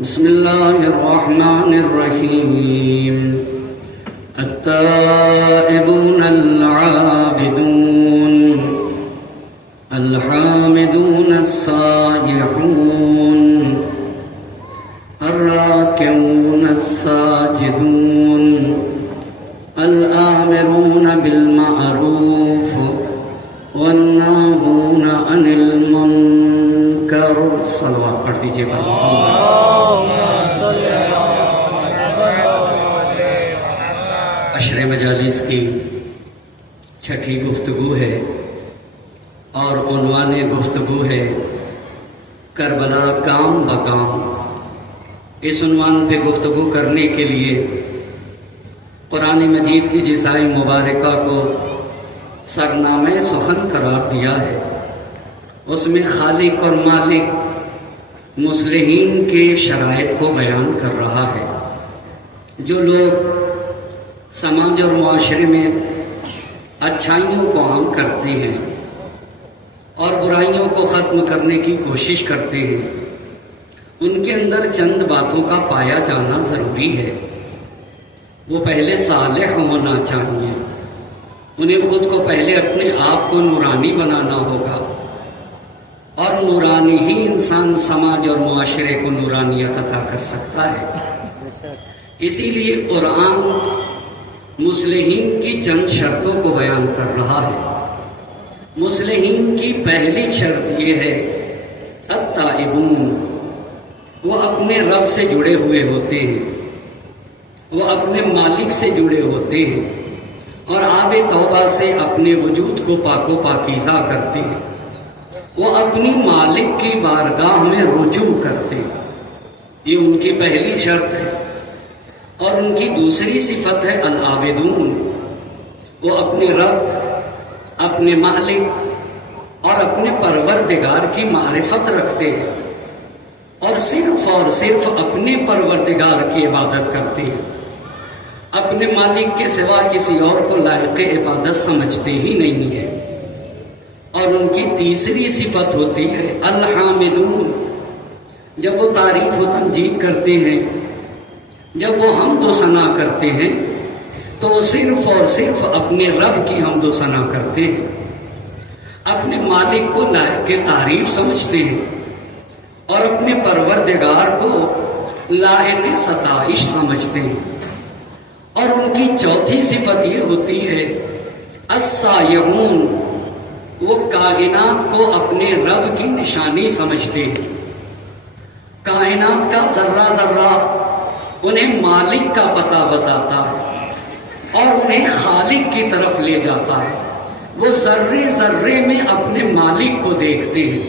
بسم الله الرحمن الرحيم. التائبون العابدون الحامدون السائحون الراكعون الساجدون الآمرون بالمعروف والناهون عن المنکر. صلوات پڑھ دیجیے بھائی. عشر مجالس کی چھٹی گفتگو ہے اور عنوان گفتگو ہے کربلا کام بکام. اس عنوان پہ گفتگو کرنے کے لیے قرآن مجید کی جس آیت مبارکہ کو سرنامہ سخن قرار دیا ہے اس میں خالق اور مالک مصلحین کے شرائط کو بیان کر رہا ہے. جو لوگ سماج اور معاشرے میں اچھائیوں کو عام کرتے ہیں اور برائیوں کو ختم کرنے کی کوشش کرتے ہیں ان کے اندر چند باتوں کا پایا جانا ضروری ہے. وہ پہلے صالح ہونا چاہیے. انہیں خود کو پہلے اپنے آپ کو نورانی بنانا ہوگا اور نورانی ہی انسان سماج اور معاشرے کو نورانیت عطا کر سکتا ہے. اسی لیے قرآن مصلحین کی چند شرطوں کو بیان کر رہا ہے. مصلحین کی پہلی شرط یہ ہے التائبون. وہ اپنے رب سے جڑے ہوئے ہوتے ہیں, وہ اپنے مالک سے جڑے ہوتے ہیں اور آب توبہ سے اپنے وجود کو پاک و پاکیزہ کرتے ہیں. وہ اپنی مالک کی بارگاہ میں رجوع کرتے ہیں. یہ ان کی پہلی شرط ہے. اور ان کی دوسری صفت ہے العابدون. وہ اپنے رب, اپنے مالک اور اپنے پروردگار کی معرفت رکھتے ہیں اور صرف اپنے پروردگار کی عبادت کرتے ہیں. اپنے مالک کے سوا کسی اور کو لائق عبادت سمجھتے ہی نہیں ہے. اور ان کی تیسری صفت ہوتی ہے الحامدون. جب وہ تعریف و تمجید کرتے ہیں, جب وہ حمد و ثنا کرتے ہیں تو وہ صرف اور صرف اپنے رب کی حمد و ثنا کرتے ہیں, اپنے مالک کو لائق تعریف سمجھتے ہیں اور اپنے پروردگار کو لائق ستائش سمجھتے ہیں. اور ان کی چوتھی صفت یہ ہوتی ہے السائحون. وہ کائنات کو اپنے رب کی نشانی سمجھتے ہیں. کائنات کا ذرہ ذرہ انہیں مالک کا پتہ بتاتا ہے اور انہیں خالق کی طرف لے جاتا ہے. وہ ذرے ذرے میں اپنے مالک کو دیکھتے ہیں.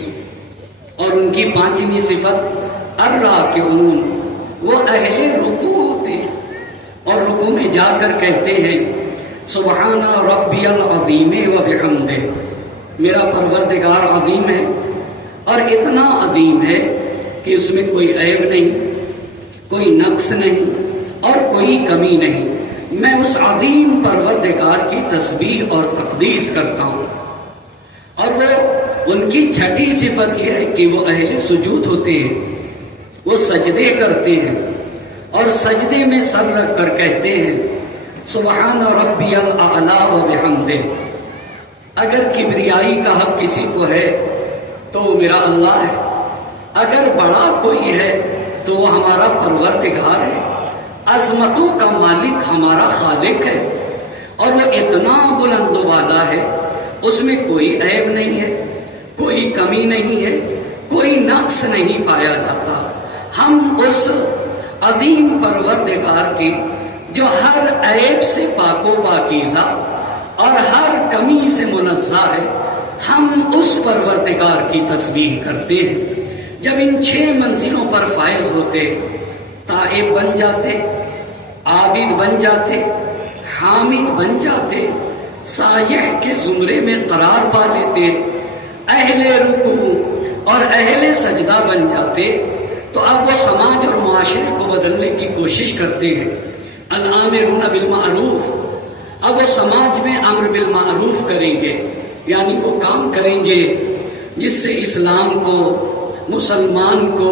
اور ان کی پانچویں صفت الراکعون. وہ اہل رکوع ہوتے ہیں اور رکوع میں جا کر کہتے ہیں سبحان ربی العظیم و بحمدہ. میرا پروردگار عظیم ہے اور اتنا عظیم ہے کہ اس میں کوئی عیب نہیں, کوئی نقص نہیں اور کوئی کمی نہیں. میں اس عظیم پروردگار کی تسبیح اور تقدیس کرتا ہوں. اور وہ ان کی چھٹی صفت یہ ہے کہ وہ اہل سجود ہوتے ہیں. وہ سجدے کرتے ہیں اور سجدے میں سر رکھ کر کہتے ہیں سبحان ربی الاعلی و بحمدہ. اگر کبریائی کا حق کسی کو ہے تو وہ میرا اللہ ہے. اگر بڑا کوئی ہے تو وہ ہمارا پروردگار ہے. عظمتوں کا مالک ہمارا خالق ہے اور وہ اتنا بلند و بالا ہے, اس میں کوئی عیب نہیں ہے, کوئی کمی نہیں ہے, کوئی نقص نہیں پایا جاتا. ہم اس عظیم پروردگار کی جو ہر عیب سے پاک و پاکیزہ اور ہر کمی سے منزہ ہے, ہم اس پروردگار کی تسبیح کرتے ہیں. جب ان 6 منزلوں پر فائز ہوتے, تائب بن جاتے, عابد بن جاتے, حامد بن جاتے, سائح کے زمرے میں قرار پا لیتے, اہل رکوع اور اہل سجدہ بن جاتے, تو اب وہ سماج اور معاشرے کو بدلنے کی کوشش کرتے ہیں. الآمرون بالمعروف. اب وہ سماج میں امر بالمعروف کریں گے, یعنی وہ کام کریں گے جس سے اسلام کو, مسلمان کو,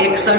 61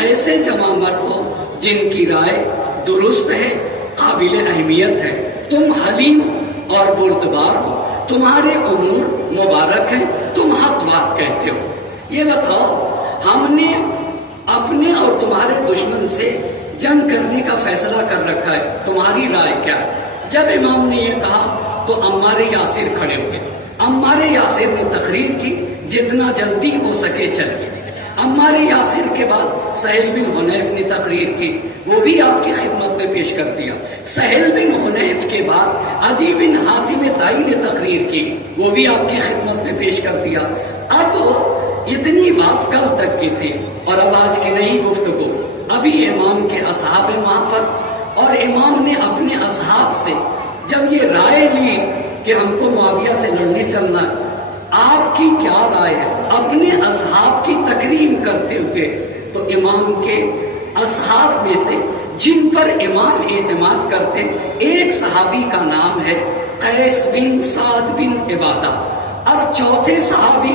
ایسے جوان مرد ہو جن کی رائے درست ہے، قابل اہمیت ہے، تم حلیم اور بردبار ہو، تمہارے امور مبارک ہیں، تم حق بات کہتے ہو۔ یہ بتاؤ، ہم نے اپنے اور تمہارے دشمن سے جنگ کرنے کا فیصلہ کر رکھا ہے، تمہاری رائے کیا ہے؟ جب امام نے یہ کہا تو عمار یاسر کھڑے ہوئے۔ عمار یاسر نے تقریر کی، جتنا جلدی ہو سکے چلیے۔ عمار یاسر کے بعد سہیل بن حنیف نے تقریر کی، وہ بھی آپ کی خدمت میں پیش کر دیا۔ سہیل بن حنیف کے بعد عدی بن حاتم طائی نے تقریر کی، وہ بھی آپ کی خدمت میں پیش کر دیا۔ اب اتنی بات کل تک کی تھی، اور اب آج کی نئی گفتگو۔ ابھی امام کے اصحاب معافت اور امام نے اپنے اصحاب سے جب یہ رائے لی کہ ہم کو معاویہ سے لڑنے چلنا ہے، آپ کی کیا رائے ہے؟ اپنے اصحاب کی تکریم کرتے ہوئے تو امام کے اصحاب میں سے جن پر امام اعتماد کرتے، ایک صحابی کا نام ہے قیس بن سعد بن عبادہ۔ اب چوتھے صحابی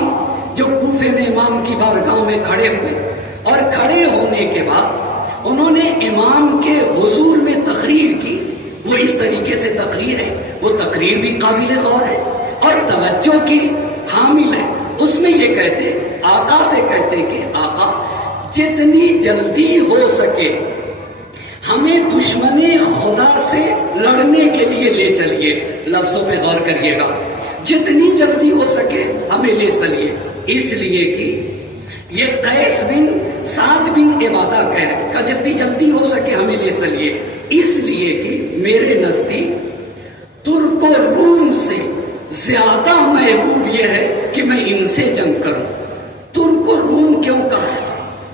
جو کوفے میں امام کی بارگاہ میں کھڑے ہوئے، اور کھڑے ہونے کے بعد انہوں نے امام کے حضور میں تقریر کی، وہ اس طریقے سے تقریر ہے، وہ تقریر بھی قابل غور ہے اور توجہ کی حامل ہے۔ اس میں یہ کہتے، آقا سے کہتے کہ آقا جتنی جلدی ہو سکے ہمیں دشمن خدا سے لڑنے کے لیے لے چلیے۔ لفظوں پہ غور کریے گا، جتنی جلدی ہو سکے ہمیں لے چلیے، اس لیے کہ یہ قیس بن سعد بن عبادہ کہہ رہے کہ جتنی جلدی ہو سکے ہمیں لے چلیے، اس لیے کہ میرے نزدیک ترک و روم سے زیادہ محبوب یہ ہے کہ میں ان سے جنگ کروں۔ ترک و روم کیوں کہا؟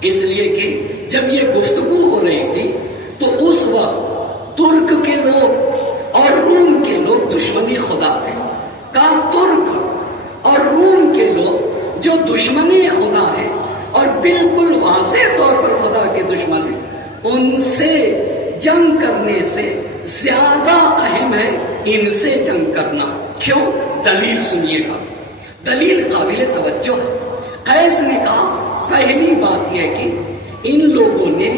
اس لیے کہ جب یہ گفتگو ہو رہی تھی تو اس وقت ترک کے لوگ اور روم کے لوگ دشمن خدا تھے۔ کہا ترک اور روم کے لوگ جو دشمن خدا ہیں اور بالکل واضح طور پر خدا کے دشمن ہیں، ان سے جنگ کرنے سے زیادہ اہم ہے ان سے جنگ کرنا۔ کیوں؟ دلیل سنیے گا، دلیل قابل توجہ ہے۔ قیس نے کہا پہلی بات یہ کہ ان لوگوں نے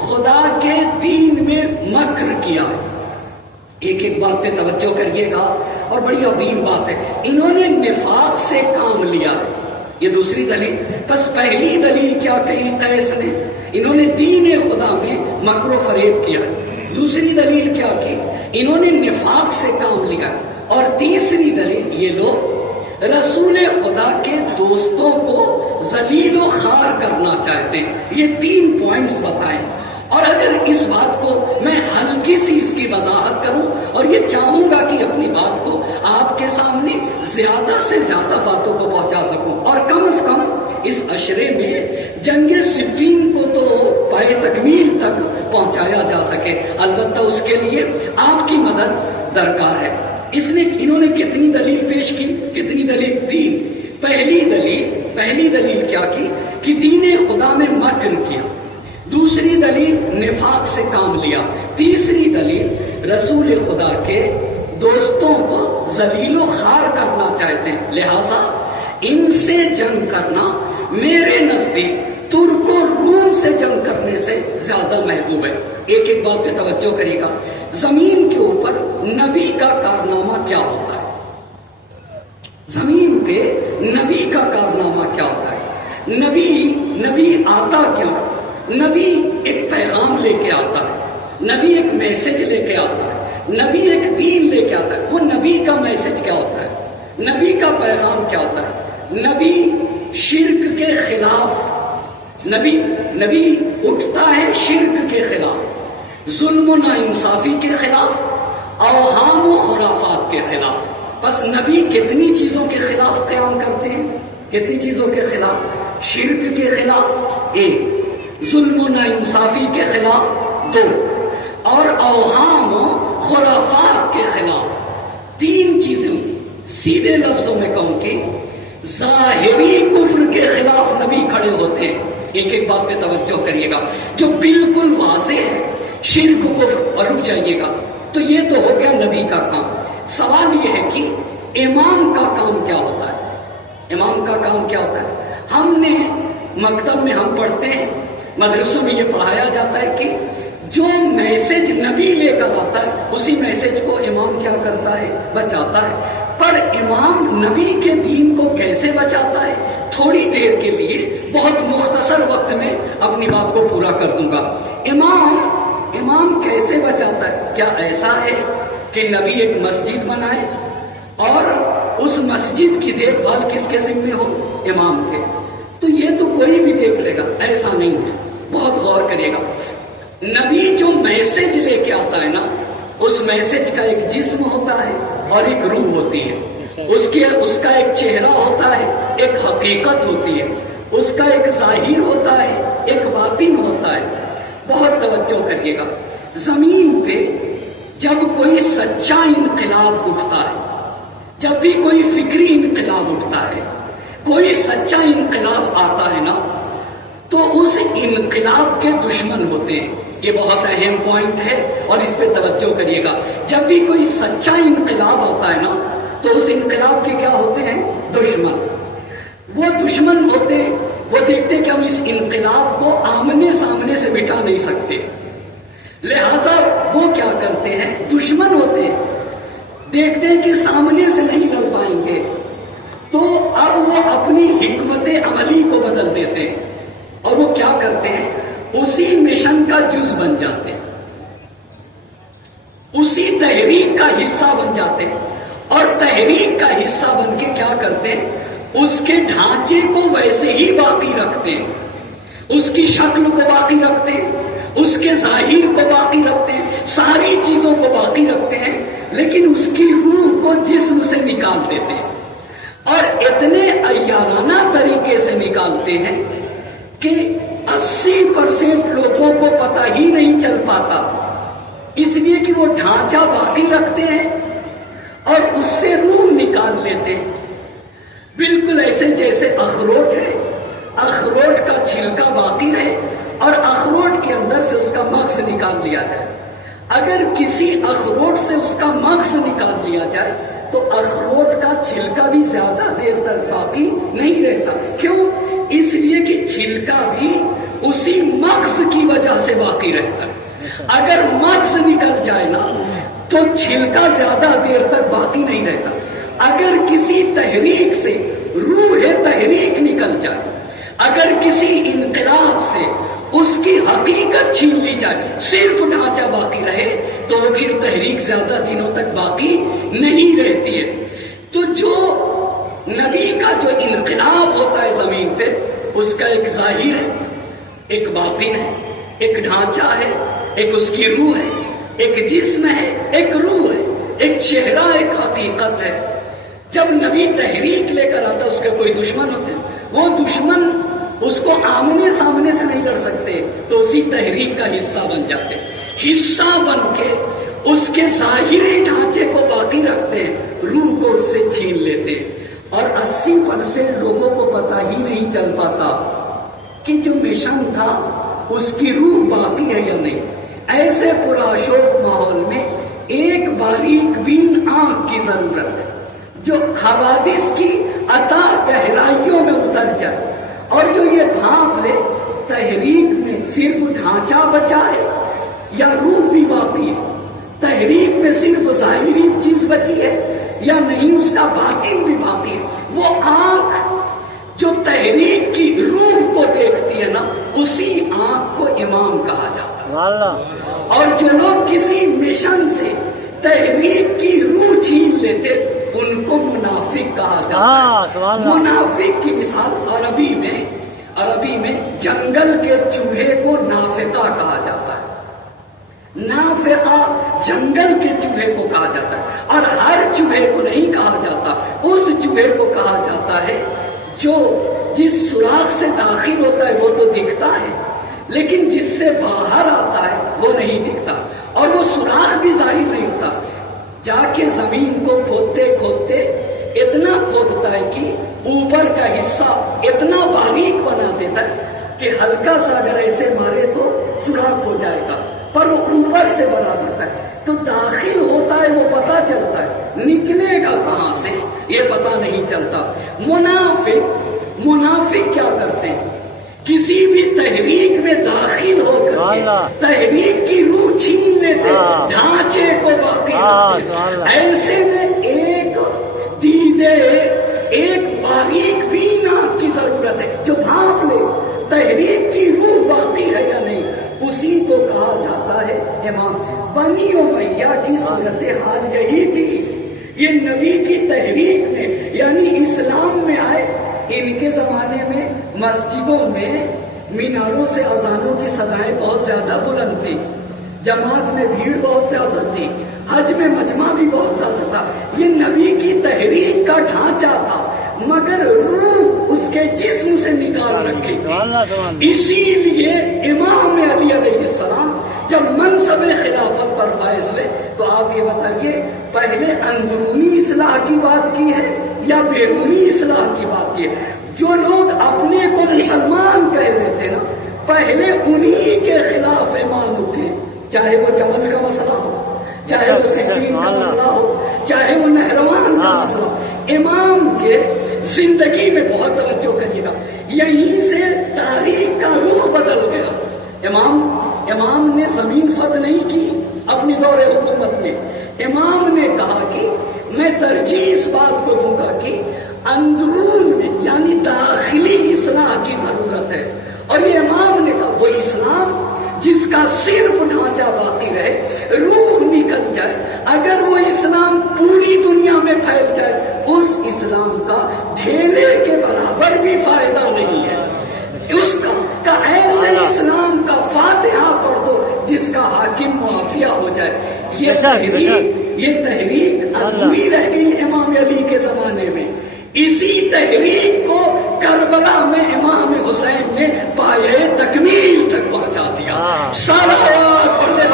خدا کے دین میں مکر کیا ہے۔ ایک ایک بات پہ توجہ کریے گا، اور بڑی عظیم بات ہے، انہوں نے نفاق سے کام لیا ہے۔ یہ دوسری دلیل۔ بس پہلی دلیل کیا کہی قیس نے؟ انہوں نے دین خدا میں مکر و فریب کیا ہے۔ دوسری دلیل کیا کی؟ انہوں نے نفاق سے کام لیا۔ اور تیسری دلیل، یہ لوگ رسول خدا کے دوستوں کو ذلیل و خوار کرنا چاہتے ہیں۔ یہ 3 پوائنٹس بتائیں، اور اگر اس بات کو میں ہلکی سی اس کی وضاحت کروں، اور یہ چاہوں گا کہ اپنی بات کو آپ کے سامنے زیادہ سے زیادہ باتوں کو پہنچا سکوں، اور کم از کم اس عشرے میں جنگ صفین کو تو پائے تکمیل تک پہنچایا جا سکے۔ البتہ اس کے لیے آپ کی مدد درکار ہے۔ انہوں نے کتنی دلیل پیش کی؟ کتنی دلیل؟ 3۔ پہلی دلیل کیا کی کہ دین خدا میں مکر کیا۔ دوسری دلیل نفاق سے کام لیا۔ تیسری دلیل رسول خدا کے دوستوں کو ذلیل و خوار کرنا چاہتے ہیں، لہذا ان سے جنگ کرنا میرے نزدیک ترک و روم سے جنگ کرنے سے زیادہ محبوب ہے۔ ایک ایک بات پہ توجہ کریے گا، زمین کے اوپر نبی کا کارنامہ کیا ہوتا ہے؟ زمین پہ نبی کا کارنامہ کیا ہوتا ہے؟ نبی آتا کیوں؟ نبی ایک پیغام لے کے آتا ہے، نبی ایک میسج لے کے آتا ہے، نبی ایک دین لے کے آتا ہے۔ وہ نبی کا میسج کیا ہوتا ہے؟ نبی کا پیغام کیا ہوتا ہے؟ نبی شرک کے خلاف، نبی اٹھتا ہے شرک کے خلاف، ظلم و ناانصافی کے خلاف، اوہام و خرافات کے خلاف۔ بس نبی کتنی چیزوں کے خلاف قیام کرتے ہیں؟ کتنی چیزوں کے خلاف؟ شرک کے خلاف 1، ظلم و ناانصافی کے خلاف 2، اور اوہام و خرافات کے خلاف 3 چیزیں۔ سیدھے لفظوں میں کہوں کہ ظاہری کفر کے خلاف نبی کھڑے ہوتے ہیں۔ ایک ایک بات پہ توجہ کریے گا، جو بالکل واضح ہے، شرک کفر۔ اور رک جائیے گا، تو یہ تو ہو گیا نبی کا کام۔ سوال یہ ہے کہ امام کا کام کیا ہوتا ہے؟ امام کا کام کیا ہوتا ہے؟ ہم نے مکتب میں ہم پڑھتے ہیں مدرسوں میں یہ پڑھایا جاتا ہے کہ جو میسج نبی لے کر آتا ہے اسی میسج کو امام کیا کرتا ہے؟ بچاتا ہے. پر امام نبی کے دین کو کیسے بچاتا ہے؟ تھوڑی دیر کے لیے بہت مختصر وقت میں اپنی بات کو پورا کر دوں گا. امام کیسے بچاتا ہے؟ کیا ایسا ہے کہ نبی ایک مسجد بنائے اور اس مسجد کی دیکھ بھال کس کے ذمہ ہو؟ امام کے. تو یہ تو کوئی بھی دیکھ لے گا، ایسا نہیں ہے. بہت غور کریے گا. نبی جو میسج لے کے آتا ہے نا، اس میسج کا ایک جسم ہوتا ہے اور ایک روح ہوتی ہے. اس کا ایک چہرہ ہوتا ہے، ایک حقیقت ہوتی ہے. اس کا ایک ظاہر ہوتا ہے، ایک باطن ہوتا ہے. بہت توجہ کریے گا. زمین پہ جب کوئی سچا انقلاب اٹھتا ہے، جب بھی کوئی فکری انقلاب اٹھتا ہے، کوئی سچا انقلاب آتا ہے نا، تو اس انقلاب کے دشمن ہوتے ہیں. یہ بہت اہم پوائنٹ ہے اور اس پہ توجہ کریے گا. جب بھی کوئی سچا انقلاب آتا ہے نا، تو اس انقلاب کے کیا ہوتے ہیں؟ دشمن. وہ دشمن ہوتے ہیں، وہ دیکھتے ہیں کہ ہم اس انقلاب کو آمنے سامنے سے مٹا نہیں سکتے، لہذا وہ کیا کرتے ہیں؟ دشمن ہوتے ہیں، دیکھتے ہیں کہ سامنے سے نہیں لڑ پائیں گے، تو اب وہ اپنی حکمت عملی کو بدل دیتے ہیں اور وہ کیا کرتے ہیں؟ اسی مشن کا جز بن جاتے ہیں، اسی تحریک کا حصہ بن جاتے ہیں. اور تحریک کا حصہ بن کے کیا کرتے ہیں؟ اس کے ڈھانچے کو ویسے ہی باقی رکھتے ہیں، اس کی شکل کو باقی رکھتے ہیں، اس کے ظاہر کو باقی رکھتے ہیں، ساری چیزوں کو باقی رکھتے ہیں، لیکن اس کی روح کو جسم سے نکال دیتے ہیں. اور اتنے عیارانہ طریقے سے نکالتے ہیں کہ 80% لوگوں کو پتہ ہی نہیں چل پاتا، اس لیے کہ وہ ڈھانچہ باقی رکھتے ہیں اور اس سے روح نکال لیتے ہیں. بالکل ایسے جیسے اخروٹ ہے، اخروٹ کا چھلکا باقی رہے اور اخروٹ کے اندر سے اس کا مغز نکال لیا جائے. اگر کسی اخروٹ سے اس کا مغز نکال لیا جائے تو اخروٹ کا چھلکا بھی زیادہ دیر تک باقی نہیں رہتا. کیوں؟ اس لیے کہ چھلکا بھی اسی مغز کی وجہ سے باقی رہتا ہے. اگر مغز نکل جائے نا تو چھلکا زیادہ دیر تک باقی نہیں رہتا. اگر کسی تحریک سے روح تحریک نکل جائے، اگر کسی انقلاب سے اس کی حقیقت چھین لی جائے، صرف ڈھانچہ باقی رہے، تو وہ پھر تحریک زیادہ دنوں تک باقی نہیں رہتی ہے. تو جو نبی کا جو انقلاب ہوتا ہے زمین پہ، اس کا ایک ظاہر ہے، ایک باطن ہے، ایک ڈھانچہ ہے، ایک اس کی روح ہے، ایک جسم ہے، ایک روح ہے، ایک چہرہ، ایک حقیقت ہے. جب نبی تحریک لے کر آتا ہے، اس کے کوئی دشمن ہوتے ہیں، وہ دشمن اس کو آمنے سامنے سے نہیں لڑ سکتے، تو اسی تحریک کا حصہ بن جاتے ہیں. حصہ بن کے اس کے ظاہری ڈھانچے کو باقی رکھتے ہیں، روح کو اس سے چھین لیتے ہیں. اور 80% لوگوں کو پتہ ہی نہیں چل پاتا کہ جو مشن تھا اس کی روح باقی ہے یا نہیں. ایسے پرآشوب ماحول میں ایک باریک بین آنکھ کی ضرورت ہے جو حوادث کی اتھاہ گہرائیوں میں اتر جائے اور جو یہ بھانپ لے تحریک میں صرف ڈھانچہ بچا ہے یا روح بھی باقی ہے، تحریک میں صرف ظاہری چیز بچی ہے یا نہیں، اس کا باطن بھی باقی ہے. وہ آنکھ جو تحریک کی روح کو دیکھتی ہے نا، اسی آنکھ کو امام کہا جاتا ہے. اور جو لوگ کسی مشن سے تحریک کی روح چھین لیتے ان کو منافق کہا جاتا ہے. منافق کی مثال عربی میں جنگل کے چوہے کو نافقہ کہا جاتا ہے. نافقہ جنگل کے چوہے کو کہا جاتا ہے، اور ہر چوہے کو نہیں کہا جاتا. اس چوہے کو کہا جاتا ہے جو جس سوراخ سے داخل ہوتا ہے وہ تو دکھتا ہے، لیکن جس سے باہر آتا ہے وہ نہیں دکھتا، اور وہ سوراخ بھی ظاہر نہیں ہوتا. جا کے زمین کو کھودتے کھودتے اتنا کھودتا ہے کہ اوپر کا حصہ اتنا باریک بنا دیتا ہے کہ ہلکا سا اگر ایسے مارے تو سوراخ ہو جائے گا، پر وہ اوپر سے بنا دیتا ہے. تو داخل ہوتا ہے وہ پتہ چلتا ہے، نکلے گا کہاں سے یہ پتہ نہیں چلتا. منافق کیا کرتے ہیں؟ کسی بھی تحریک میں داخل ہو کر تحریک کی روح چھین لیتے، ڈھانچے کو باقی رکھتے۔ ایسے میں ایک دیدے، ایک باریک بین آنکھ کی ضرورت ہے جو بھانپ لے تحریک کی روح باقی ہے یا نہیں۔ اسی کو کہا جاتا ہے امام۔ بنی امیہ کی صورتحال یہی تھی، یہ نبی کی تحریک میں یعنی اسلام میں آئے۔ ان کے زمانے میں مسجدوں میں میناروں سے اذانوں کی صدائیں بہت زیادہ بلند تھی، جماعت میں بھیڑ بہت زیادہ تھی، حج میں مجمع بھی بہت زیادہ تھا۔ یہ نبی کی تحریک کا ڈھانچہ تھا، مگر روح اس کے جسم سے نکال رکھی تھی۔ اسی لیے امام علی علیہ السلام جب منصب خلافت پر فائز ہوئے تو آپ یہ بتائیے پہلے اندرونی اصلاح کی بات کی ہے یا بیرونی اصلاح کی بات کی ہے؟ جو لوگ اپنے کو مسلمان کہہ رہے تھے نا، پہلے انہی کے خلاف امام اٹھے، چاہے وہ جمل کا مسئلہ ہو، چاہے وہ صفین کا مسئلہ ہو، چاہے وہ نہروان کا مسئلہ ہو۔ امام کے زندگی میں بہت توجہ کریے گا، یہیں سے تاریخ کا رخ بدل گیا۔ امام نے زمین فتح نہیں کی اپنی دور حکومت میں۔ امام نے کہا کہ میں ترجیح اس بات کو دوں گا کہ اندرون میں یعنی داخلی اصلاح کی ضرورت ہے، اور یہ امام نے کہا وہ اسلام جس کا صرف ڈھانچہ باقی رہے، روح نکل جائے، اگر وہ اسلام پوری دنیا میں پھیل جائے اس اسلام کا ڈھیلے کے برابر بھی فائدہ نہیں ہے۔ اس کا ایسے اسلام کا فاتحہ پڑھ دو جس کا حاکم معافیہ ہو جائے۔ یہ تحریک ادھوری رہ گئی امام علی کے زمانے میں۔ اسی تحریک کو کربلا میں امام حسین نے پایہ تکمیل تک پہنچا دیا۔ صلوات پڑھ دے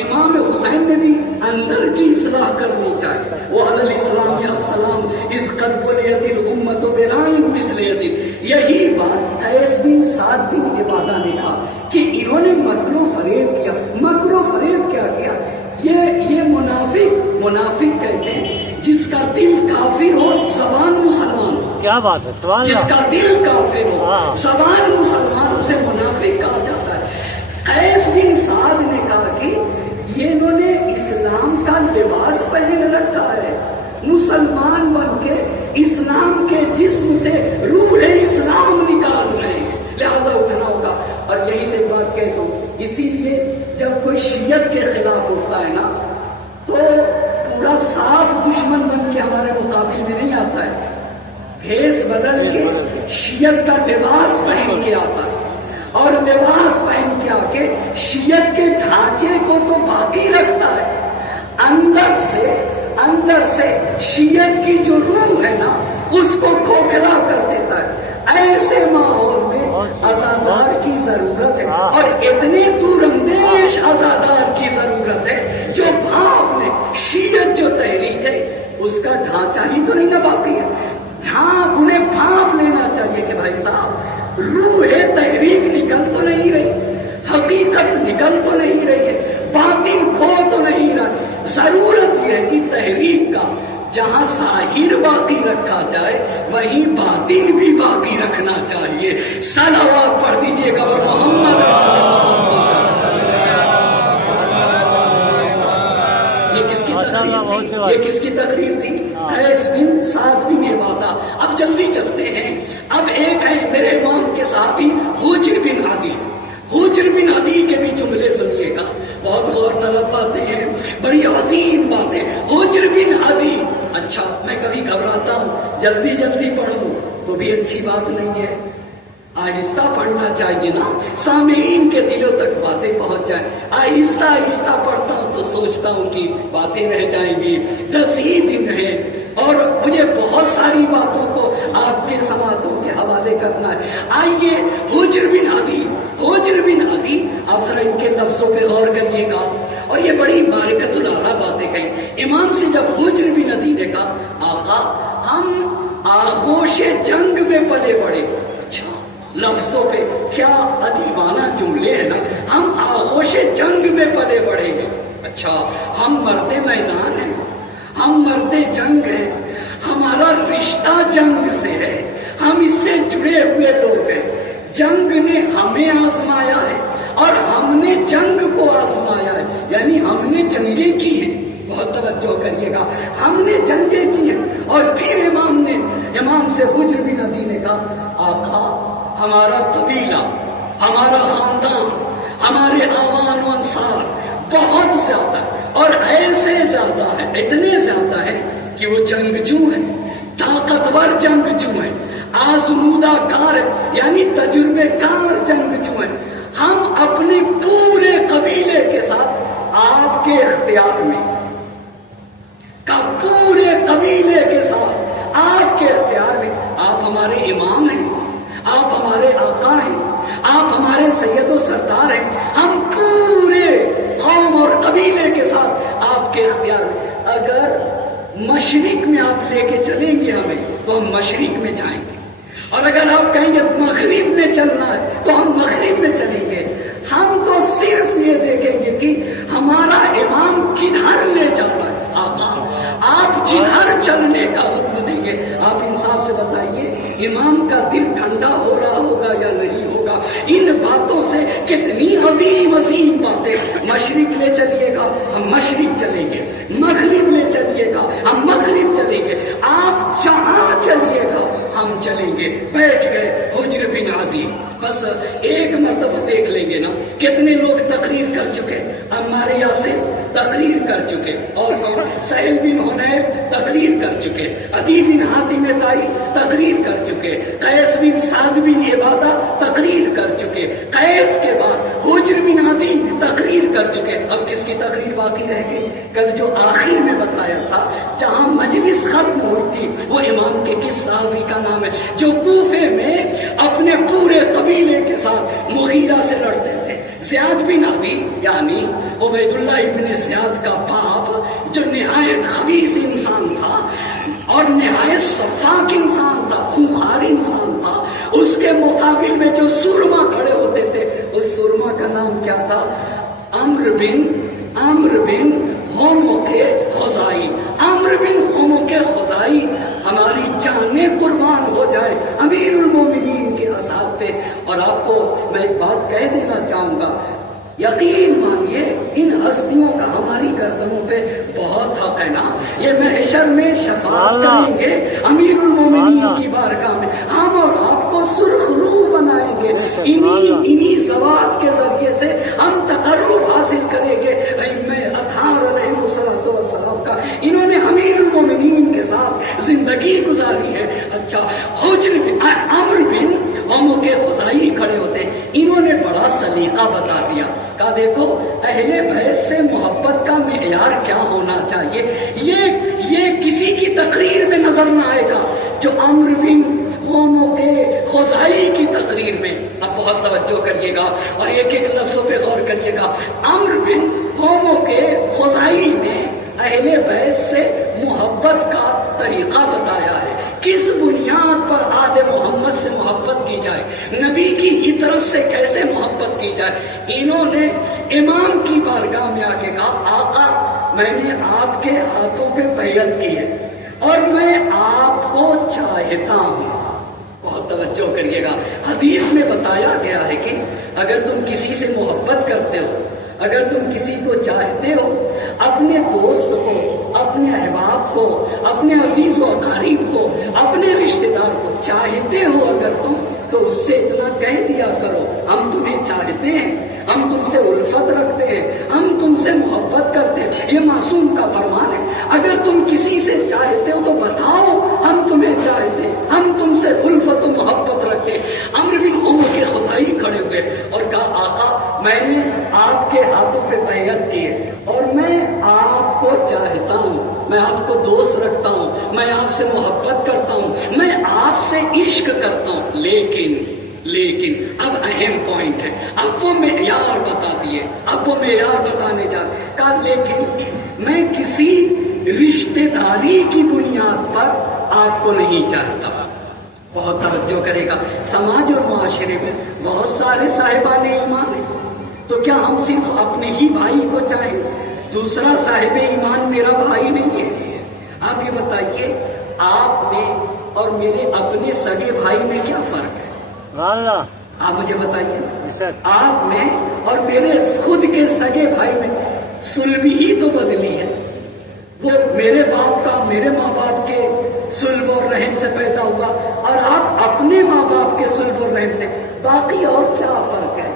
امام حسین نے بھی اندر کی اصلاح کرنی چاہیے۔ وہ علی الاسلام یا السلام اذ قد بلیت الامت برائن مثل یزید۔ یہی بات قیس بن سعد بن عبادہ نے کہا کہ انہوں نے مکر و فریب کیا۔ مکر و فریب کیا کیا؟ یہ منافق کہتے ہیں جس کا دل کافر ہو زبان مسلمان ہو۔ کیا بات ہے؟ جس کا دل کافر ہو زبان مسلمان، اسے منافق کہا جاتا ہے۔ قیس بن سعد نے کہا کہ یہ انہوں نے اسلام کا لباس پہن رکھا ہے، مسلمان بن کے اسلام کے جسم سے روح اسلام نکال رہے ہیں، لہذا اٹھنا ہوگا۔ اور یہی سے بات کہہ دو، اسی لیے جب کوئی شیعت کے خلاف اٹھتا ہے نا تو پورا صاف دشمن بن کے ہمارے مقابل میں نہیں آتا ہے، بھیس بدل کے شیعت کا لباس پہن کے آتا ہے، اور لباس پہن کے آ کے شیعت کے ڈھانچے کو تو باقی رکھتا ہے، اندر سے شیعت کی جو روح ہے نا اس کو کھوکھلا کر دیتا ہے۔ ایسے ماحول میں عزادار کی ضرورت ہے، اور اتنے دور اندیش عزادار کی ضرورت ہے جو بھانپ لے شیعت جو تحریک ہے اس کا ڈھانچہ ہی تو نہیں نا باقی ہے۔ انہیں بھانپ لینا چاہیے کہ بھائی صاحب روح تحریک نکل تو نہیں رہی، حقیقت نکل تو نہیں رہی ہے، باطن کھو تو نہیں رہا۔ ضرورت یہ ہے کہ تحریک کا جہاں ظاہر باقی رکھا جائے وہیں باطن بھی باقی رکھنا چاہیے۔ صلوات پڑھ دیجیے گا محمد۔ یہ کس کی تقریر تھی؟ یہ کس کی تقریر تھی؟ قیس بن سعد بن عبادہ۔ اب جلدی چلتے ہیں۔ اب ایک ہے میرے امام کے صحابی حجر بن عدی۔ حجر بن عدی کے بھی جملے سنیے گا، بہت غور طلب باتیں ہیں، بڑی عظیم باتیں۔ حجر بن عدی، اچھا میں کبھی گھبراتا ہوں جلدی پڑھوں تو بھی اچھی بات نہیں ہے، آہستہ پڑھنا چاہیے نا، سامعین کے دلوں تک باتیں پہنچ جائیں۔ آہستہ پڑھتا ہوں تو سوچتا ہوں کہ باتیں رہ جائیں گی، 10 ہی دن ہے اور مجھے بہت ساری باتوں کو آپ کے سماعتوں کے حوالے کرنا ہے۔ آئیے حجر بن عدی، آپ ذرا ان کے لفظوں پہ غور کریے گا، اور یہ بڑی بارکت العرا باتیں کہیں۔ امام سے جب حجر بن عدی نے کہا آقا ہم آغوش جنگ میں پلے بڑے، اچھا لفظوں پہ کیا ادیبانہ جملے ہیں نا، ہم آغوش جنگ میں پلے بڑے ہیں، اچھا ہم مرد میدان ہیں، ہم مرد جنگ ہیں، ہمارا رشتہ جنگ سے ہے، ہم اس سے جڑے ہوئے لوگ ہیں۔ جنگ نے ہمیں آزمایا ہے اور ہم نے جنگ کو آزمایا ہے، یعنی ہم نے جنگیں کی ہیں۔ بہت توجہ کریے گا، ہم نے جنگیں کی ہیں۔ اور پھر امام سے حجر بن عدی نے کہا، آقا ہمارا قبیلہ، ہمارا خاندان، ہمارے آوان و انصار بہت زیادہ اور ایسے زیادہ ہے، اتنے زیادہ ہے کہ وہ جنگجو ہیں، طاقتور جنگجو ہیں، آزمودہ کار یعنی تجربے کار جنگجو ہیں۔ ہم اپنے پورے قبیلے کے ساتھ آپ کے اختیار میں، پورے قبیلے کے ساتھ آپ کے اختیار میں، آپ ہمارے امام ہیں، آپ ہمارے آقا ہیں، آپ ہمارے سید و سردار ہیں، ہم پورے قوم اور قبیلے کے ساتھ آپ کے اختیار میں۔ اگر مشرق میں آپ لے کے چلیں گے ہمیں تو ہم مشرق میں جائیں گے، اور اگر آپ کہیں گے مغرب میں چلنا ہے تو ہم مغرب میں چلیں گے۔ ہم تو صرف یہ دیکھیں گے کہ ہمارا امام کدھر لے جا رہا ہے۔ آقا آپ جدھر چلنے کا حکم دیں گے، آپ انصاف سے بتائیے امام کا دل ٹھنڈا ہو رہا ہوگا یا نہیں ہوگا؟ ان باتوں سے کتنی عظیم عظیم باتیں۔ مشرق لے چلیے گا ہم مشرق چلیں گے، مغرب لے چلیے گا ہم مغرب چلیں گے، آپ جہاں چلیے گا ہم چلیں گے۔ بیٹھ گئے حجر بن عدی، بس ایک مرتبہ دیکھ لیں گے نا کتنے لوگ تقریر کر چکے۔ عمار یاسر تقریر کر چکے، اور سہیل بن حنیف تقریر کر چکے، عدی بن حاتم طائی تقریر کر چکے، قیس بن سعد بن عبادہ تقریر کر چکے، قیس کے بعد حجر بن عدی تقریر کر چکے۔ اب کس کی تقریر باقی رہ گئی؟ کل جو آخر میں بتایا تھا جہاں مجلس ختم ہوئی تھی، وہ امام کے کس صحابی کا نام ہے جو کوفے میں اپنے پورے قبیلے کے ساتھ مغیرہ سے لڑتے تھے؟ زیاد بن ابی، یعنی عبید اللہ ابن زیاد کا باپ، جو نہایت خبیث انسان تھا اور نہایت سفاک انسان تھا، خوخار انسان تھا، اس کے مقابل میں جو سرما کھڑے ہوتے تھے، اس سرما کا نام کیا تھا؟ عمرو بن ہومو کے خزائی۔ عمرو بن ہومو کے خزائی، ہماری جانیں قربان ہو جائے امیر المومنین کے اصحاب پہ۔ اور آپ کو میں ایک بات کہہ دینا چاہوں گا، یقین مانیے ان ہستیوں کا ہماری گردنوں پہ بہت حق ہے نا۔ یہ محشر میں شفاعت کریں گے امیر المومنین کی بارگاہ میں، ہم اور آپ کو سرخ روح بنائیں گے، انہی زوات کے ذریعے سے ہم تقرب حاصل کریں گے ائمہ اطہار علیہ السلام کا۔ انہوں نے امیر المومنین کے ساتھ زندگی گزاری ہے۔ اچھا، عمرو بن ہومو کے خزائی کھڑے ہوتے، انہوں نے بڑا سلیقہ بتا دیا، کہا دیکھو اہل بیت سے محبت کا معیار کیا ہونا چاہیے، یہ کسی کی تقریر میں نظر نہ آئے گا جو عمرو بن ہومو کے خزائی کی تقریر میں۔ اب بہت توجہ کریے گا اور ایک ایک لفظوں پہ غور کریے گا۔ عمرو بن ہومو کے خزائی نے اہل بیت سے محبت کا طریقہ بتایا ہے، کس بنیاد پر آل محمد سے محبت کی جائے، نبی کی عطرت سے کیسے محبت کی جائے۔ انہوں نے امام کی بارگاہ میں آ کے کہا، آقا میں نے آپ کے ہاتھوں پہ بیعت کی ہے اور میں آپ کو چاہتا ہوں۔ بہت توجہ کریے گا، حدیث میں بتایا گیا ہے کہ اگر تم کسی سے محبت کرتے ہو، اگر تم کسی کو چاہتے ہو، اپنے دوست کو، اپنے احباب کو، اپنے عزیز و اقارب کو، اپنے رشتہ دار کو چاہتے ہو اگر تم، تو اس سے اتنا کہہ دیا کرو، ہم تمہیں چاہتے ہیں، ہم تم سے الفت رکھتے ہیں، ہم تم سے محبت کرتے ہیں۔ یہ معصوم کا فرمان ہے۔ اگر تم کسی سے چاہتے ہو تو بتاؤ ہم تمہیں چاہتے ہیں، ہم تم سے الفت و محبت رکھتے ہیں۔ عمرو بن ہومو کے خزائی کھڑے ہوئے اور کہا، آقا میں نے آپ کے ہاتھوں پہ بیعت کی ہے اور میں آپ کو چاہتا ہوں، میں آپ کو دوست رکھتا ہوں، میں آپ سے محبت کرتا ہوں، میں آپ سے عشق کرتا ہوں، لیکن اب اہم پوائنٹ ہے، اب وہ معیار بتا دیے، اب وہ معیار بتانے جاتے، کہا لیکن میں کسی رشتہ داری کی بنیاد پر آپ کو نہیں چاہتا۔ بہت توجہ کرے گا، سماج اور معاشرے میں بہت سارے صاحبان ایمان ہیں، تو کیا ہم صرف اپنے ہی بھائی کو چاہیں؟ دوسرا صاحب ایمان میرا بھائی نہیں ہے، آپ یہ بتائیے آپ میں اور میرے اپنے سگے بھائی میں کیا فرق ہے؟ آپ مجھے بتائیے آپ میں اور میرے خود کے سگے بھائی میں صلب ہی تو بدلی ہے. وہ میرے باپ کا میرے ماں باپ کے صلب اور رحم سے پیدا ہوا اور آپ اپنے ماں باپ کے صلب اور رحم سے. باقی اور کیا فرق ہے؟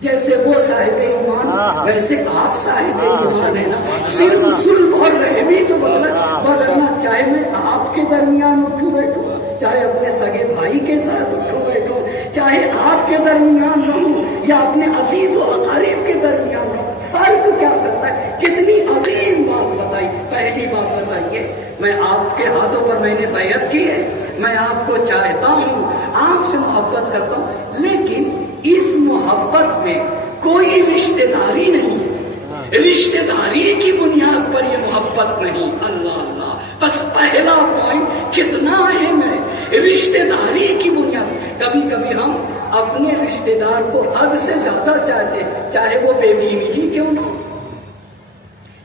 جیسے وہ صاحب ایمان ویسے آپ صاحب ایمان ہے نا. صرف صلب اور رحم ہی تو بدلنا. چاہے میں آپ کے درمیان اٹھوں بیٹھوں, چاہے اپنے سگے بھائی کے ساتھ اٹھوں بیٹھوں, چاہے آپ کے درمیان رہوں یا اپنے عزیز و اقارب کے درمیان رہوں, فرق کیا کرتا ہے؟ کتنی عظیم بات بتائی. پہلی بات بتائیے, میں آپ کے ہاتھوں پر میں نے بیعت کی ہے, میں آپ کو چاہتا ہوں, آپ سے محبت کرتا ہوں, لیکن اس محبت میں کوئی رشتہ داری نہیں, رشتہ داری کی بنیاد پر یہ محبت نہیں. اللہ اللہ, بس پہلا پوائنٹ کتنا اہم ہے, رشتہ داری کی بنیاد. کبھی کبھی ہم اپنے رشتہ دار کو حد سے زیادہ چاہتے, چاہے وہ بے دینی ہی کیوں نہ ہو,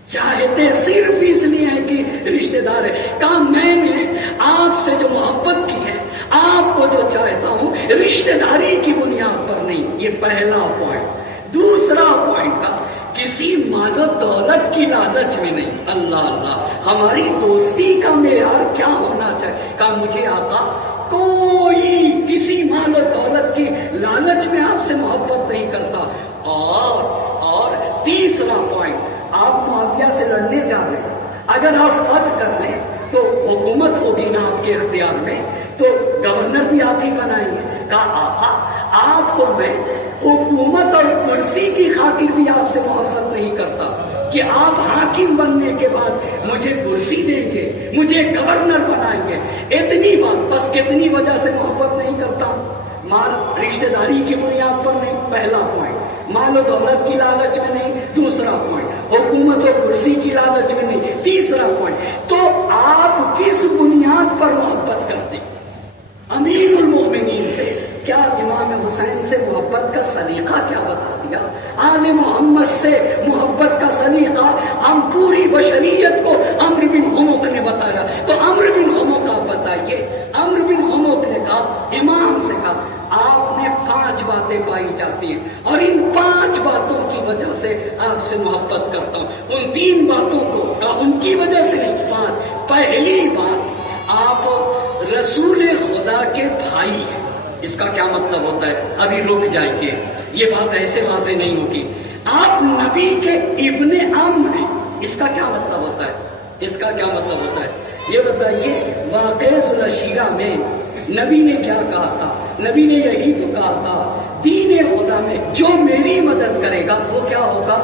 چاہتے صرف اس لیے ہے کہ رشتہ دار ہے. کہا میں نے آپ سے جو محبت کی ہے, آپ کو جو چاہتا ہوں, رشتہ داری کی بنیاد پر نہیں. یہ پہلا پوائنٹ. دوسرا پوائنٹ کا کسی مال و دولت کی لالچ میں نہیں. اللہ اللہ, ہماری دوستی کا معیار کیا ہونا چاہیے؟ کہا مجھے آقا کوئی کسی مال و دولت کی لالچ میں آپ سے محبت نہیں کرتا. اور تیسرا پوائنٹ, آپ معاویہ سے لڑنے جا رہے ہیں, اگر آپ فتح کر لیں تو حکومت ہوگی نا آپ کے اختیار میں, تو گورنر بھی آپ ہی بنائیں گے. کہا آقا آپ کو میں حکومت اور کرسی کی خاطر بھی آپ سے محبت نہیں کرتا کہ آپ حاکم بننے کے بعد مجھے کرسی دیں گے, مجھے گورنر بنائیں گے. اتنی بات, بس کتنی وجہ سے محبت نہیں کرتا؟ مال رشتہ داری کی بنیاد پر نہیں, پہلا پوائنٹ. مال و دولت کی لالچ میں نہیں, دوسرا پوائنٹ. حکومت اور کرسی کی لالچ میں نہیں, تیسرا پوائنٹ. تو آپ کس بنیاد پر محبت کرتے ہیں؟ امیر المومنین سے کیا, امام حسین سے محبت کا سلیقہ کیا بتا دیا, آل محمد سے محبت کا سلیقہ ہم پوری بشریت کو عمرو بن حموق نے بتایا. تو عمرو بن حموق آپ بتائیے, عمرو بن حموق نے کہا, امام سے کہا آپ میں 5 باتیں پائی جاتی ہیں اور ان 5 باتوں کی وجہ سے آپ سے محبت کرتا ہوں. ان 3 باتوں کو کہا ان کی وجہ سے نہیں, 5. پہلی بات, آپ رسول خدا کے بھائی ہیں. اس کا کیا مطلب ہوتا ہے؟ ابھی رک جائیے, یہ بات ایسے واضح نہیں ہوگی. آپ نبی کے ابن عم ہیں. اس کا کیا مطلب ہوتا ہے؟ اس کا کیا مطلب ہوتا ہے یہ بتائیے. واقعہ ذوالشیرہ میں نبی نے کیا کہا تھا؟ نبی نے یہی تو کہا تھا, دین خدا میں جو میری مدد کرے گا وہ کیا ہوگا؟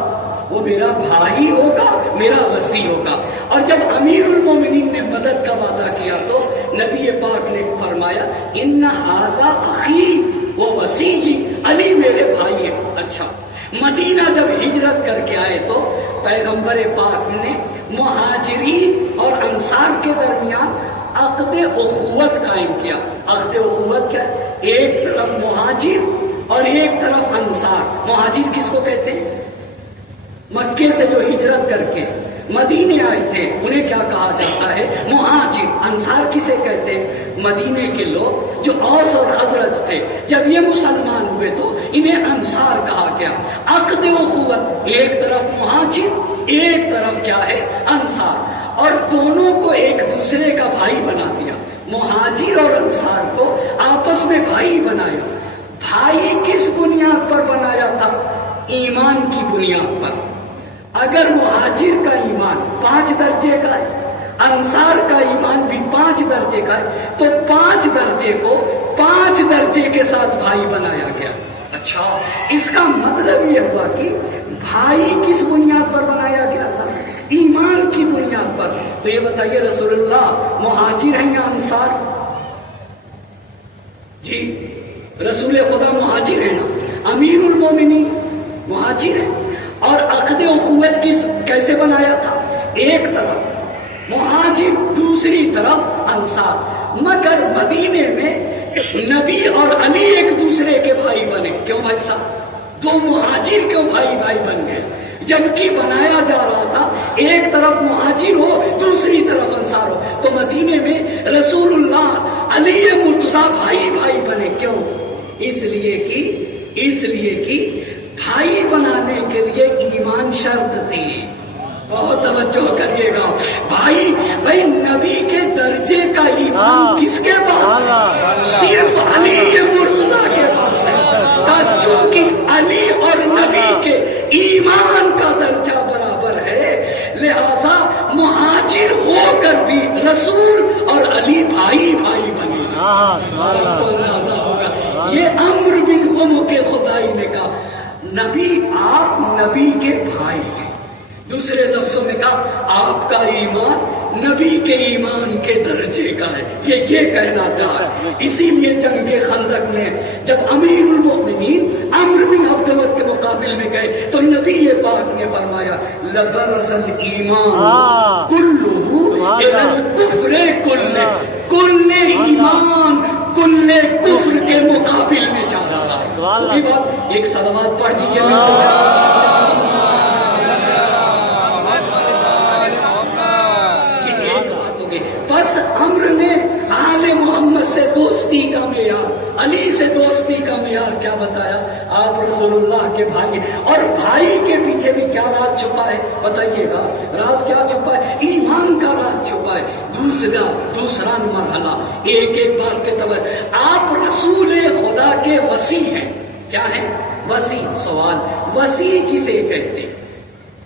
وہ میرا بھائی ہوگا, میرا وصی ہوگا. اور جب امیر المومنین نے مدد کا وعدہ کیا تو نبی پاک نے فرمایا ان ھذا اخی و وصی, علی میرے بھائی ہے. اچھا, مدینہ جب ہجرت کر کے آئے تو پیغمبر پاک نے مہاجرین اور انصار کے درمیان عقد اخوت قائم کیا. عقد اخوت کیا؟ ایک طرف مہاجر اور ایک طرف انصار. مہاجر کس کو کہتے ہیں؟ مکے سے جو ہجرت کر کے مدینے آئے تھے انہیں کیا کہا جاتا ہے؟ مہاجر. انصار کسے کہتے ہیں؟ مدینے کے لوگ جو اوس اور خزرج تھے, جب یہ مسلمان ہوئے تو انہیں انصار کہا گیا. عقد اخوت, ایک طرف مہاجر ایک طرف کیا ہے؟ انصار, اور دونوں کو ایک دوسرے کا بھائی بنا دیا. مہاجر اور انصار کو آپس میں بھائی بنایا. بھائی کس بنیاد پر بنایا تھا؟ ایمان کی بنیاد پر. اگر مہاجر کا ایمان 5 درجے کا ہے, انصار کا ایمان بھی 5 درجے کا ہے, تو 5 درجے کو 5 درجے کے ساتھ بھائی بنایا گیا. اچھا, اس کا مطلب یہ ہوا کہ بھائی کس بنیاد پر بنایا گیا تھا؟ ایمان کی بنیاد پر. تو یہ بتائیے رسول اللہ مہاجر ہیں یا انصار؟ جی رسول خدا مہاجر ہے نا, امیر المومنین مہاجر ہیں. اور عقد اخوت کیسے بنایا تھا؟ ایک طرف مہاجر دوسری طرف انصار. مگر مدینے میں نبی اور علی ایک دوسرے کے بھائی بنے. کیوں بھائی صاحب؟ 2 مہاجر کیوں بھائی بن گئے؟ جبکہ بنایا جا رہا تھا ایک طرف مہاجر ہو دوسری طرف انصار ہو. تو مدینے میں رسول اللہ علی مرتضیٰ بھائی بھائی بنے. کیوں؟ اس لیے کہ بھائی بنانے کے لیے ایمان شرط تھی. بہت توجہ کریے گا. بھائی نبی کے درجے کا ایمان کس کے پاس ہے؟ صرف علی مرتضیٰ کے پاس ہے. چونکہ علی اور نبی کے ایمان کا درجہ برابر ہے، لہذا مہاجر ہو کر بھی رسول اور علی بھائی بھائی بنے. آپ کو اندازہ ہوگا. یہ عمرو بن کے خزائی نے کہا نبی آپ نبی کے بھائی ہیں. دوسرے لفظوں میں کہا آپ کا ایمان نبی کے ایمان کے درجے کا ہے. یہ کہنا چاہا. اسی لیے جنگ خندق میں جب امیر المؤمنین عمرو بن عبدود کے مقابل میں گئے تو نبی پاک نے فرمایا لبرز الایمان کلہ الی الکفر کل ایمان کل کفر کے مقابل میں جا رہا ہے. ایک صلوات پڑھ دیجیے. بس عمرو نے آل محمد سے دوستی کا معیار، علی سے دوستی کا معیار کیا بتایا؟ آپ رسول اللہ کے بھائی، اور بھائی کے پیچھے بھی کیا راز چھپا ہے بتائیے گا. راز کیا چھپا ہے؟ ایمان کا راز چھپا ہے. دوسرا مرحلہ ایک بات پہ توجہ. آپ رسول خدا کے وصی ہیں. کیا ہے وصی؟ سوال وصی کسے کہتے ہیں؟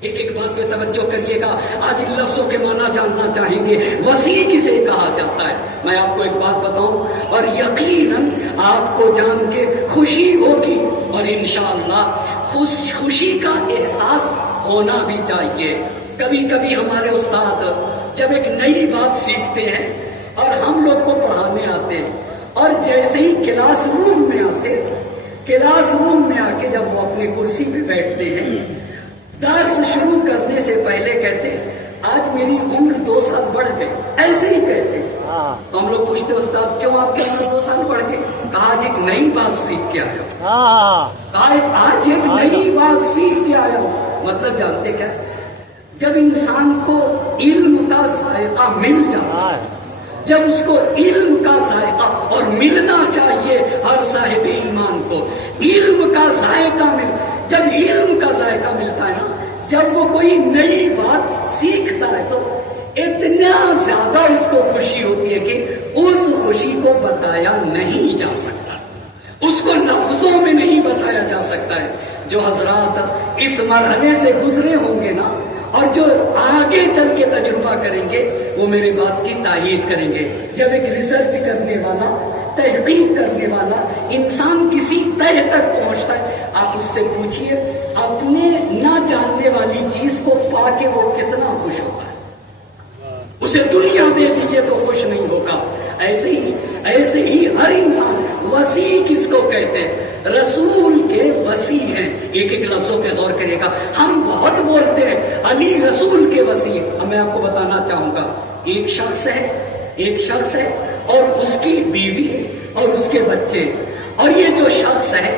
ایک بات پہ توجہ کریے گا. آج ان لفظوں کے معنی جاننا چاہیں گے. وصی کسے کہا جاتا ہے؟ میں آپ کو ایک بات بتاؤں اور یقیناً آپ کو جان کے خوشی ہوگی اور انشاءاللہ خوشی کا احساس ہونا بھی چاہیے. کبھی کبھی ہمارے استاد جب ایک نئی بات سیکھتے ہیں اور ہم لوگ کو پڑھانے آتے ہیں اور جیسے ہی کلاس روم میں آ کے جب وہ اپنی کرسی پہ بیٹھتے ہیں درس شروع کرنے سے پہلے کہتے آج میری عمر 2 سال بڑھ گئی. ایسے ہی کہتے. تو ہم لوگ پوچھتے استاد کیوں آپ کی عمر 2 سال بڑھ گئی؟ کہا آج ایک نئی بات سیکھ کے آیا. آج ایک نئی بات سیکھ کے آیا. مطلب جانتے کیا؟ جب انسان کو علم کا ذائقہ مل جاتا ہے، جب اس کو علم کا ذائقہ، اور ملنا چاہیے ہر صاحب ایمان کو علم کا ذائقہ جب علم کا ذائقہ ملتا ہے نا، جب وہ کوئی نئی بات سیکھتا ہے تو اتنا زیادہ اس کو خوشی ہوتی ہے کہ اس خوشی کو بتایا نہیں جا سکتا، اس کو لفظوں میں نہیں بتایا جا سکتا ہے. جو حضرات اس مرحلے سے گزرے ہوں گے نا اور جو آگے چل کے تجربہ کریں گے وہ میری بات کی تائید کریں گے. جب ایک ریسرچ کرنے والا، تحقیق کرنے والا انسان کسی تہ تک پہنچتا ہے، آپ اس سے پوچھئے اپنے نہ جاننے والی چیز کو پا کے وہ کتنا خوش ہوتا ہے. اسے دنیا دے دیجئے تو خوش نہیں ہوگا. ایسے ہی ہر انسان. وصی کس کو کہتے ہیں؟ رسول کے وصی ہیں. ایک لفظوں پہ غور کرے گا. ہم بہت بولتے ہیں علی رسول کے وصی ہیں. اب میں آپ کو بتانا چاہوں گا ایک شخص ہے اور اس کی بیوی اور اس کے بچے، اور یہ جو شخص ہے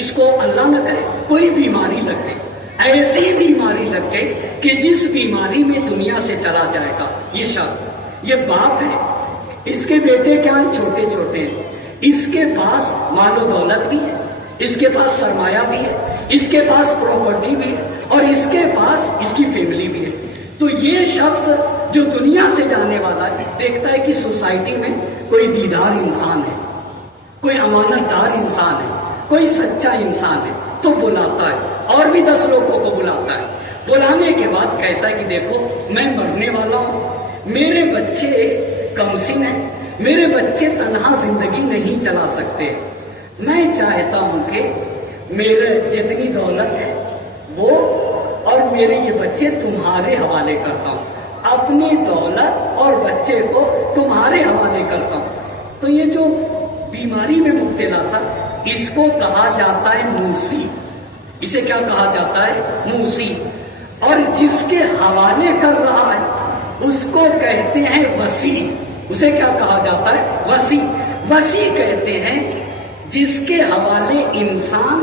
اس کو اللہ نہ کرے کوئی بیماری لگ گئی، ایسی بیماری لگ گئی کہ جس بیماری میں دنیا سے چلا جائے گا. یہ شخص، یہ باپ ہے، اس کے بیٹے کیا چھوٹے ہیں، اس کے پاس مال و دولت بھی ہے، اس کے پاس سرمایہ بھی ہے، اس کے پاس پراپرٹی بھی ہے، اور اس کے پاس اس کی فیملی بھی ہے. تو یہ شخص جو دنیا سے جانے والا ہے دیکھتا ہے کہ سوسائٹی میں کوئی دیدار انسان ہے، کوئی امانت دار انسان ہے، کوئی سچا انسان ہے، تو بلاتا ہے اور بھی 10 لوگوں کو بلاتا ہے. بلانے کے بعد کہتا ہے کہ دیکھو میں مرنے والا ہوں، میرے بچے کمسن ہیں، میرے بچے تنہا زندگی نہیں چلا سکتے، میں چاہتا ہوں کہ میرے جتنی دولت ہے وہ اور میرے یہ بچے تمہارے حوالے کرتا ہوں، اپنی دولت اور بچے کو تمہارے حوالے کرتا ہوں. تو یہ جو بیماری میں مبتلا تھا اس کو کہا جاتا ہے موسی. اسے کیا کہا جاتا ہے؟ موسی. اور جس کے حوالے کر رہا ہے اس کو کہتے ہیں وصی. اسے کیا کہا جاتا ہے؟ وصی. وصی کہتے ہیں جس کے حوالے انسان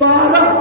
12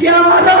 11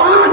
5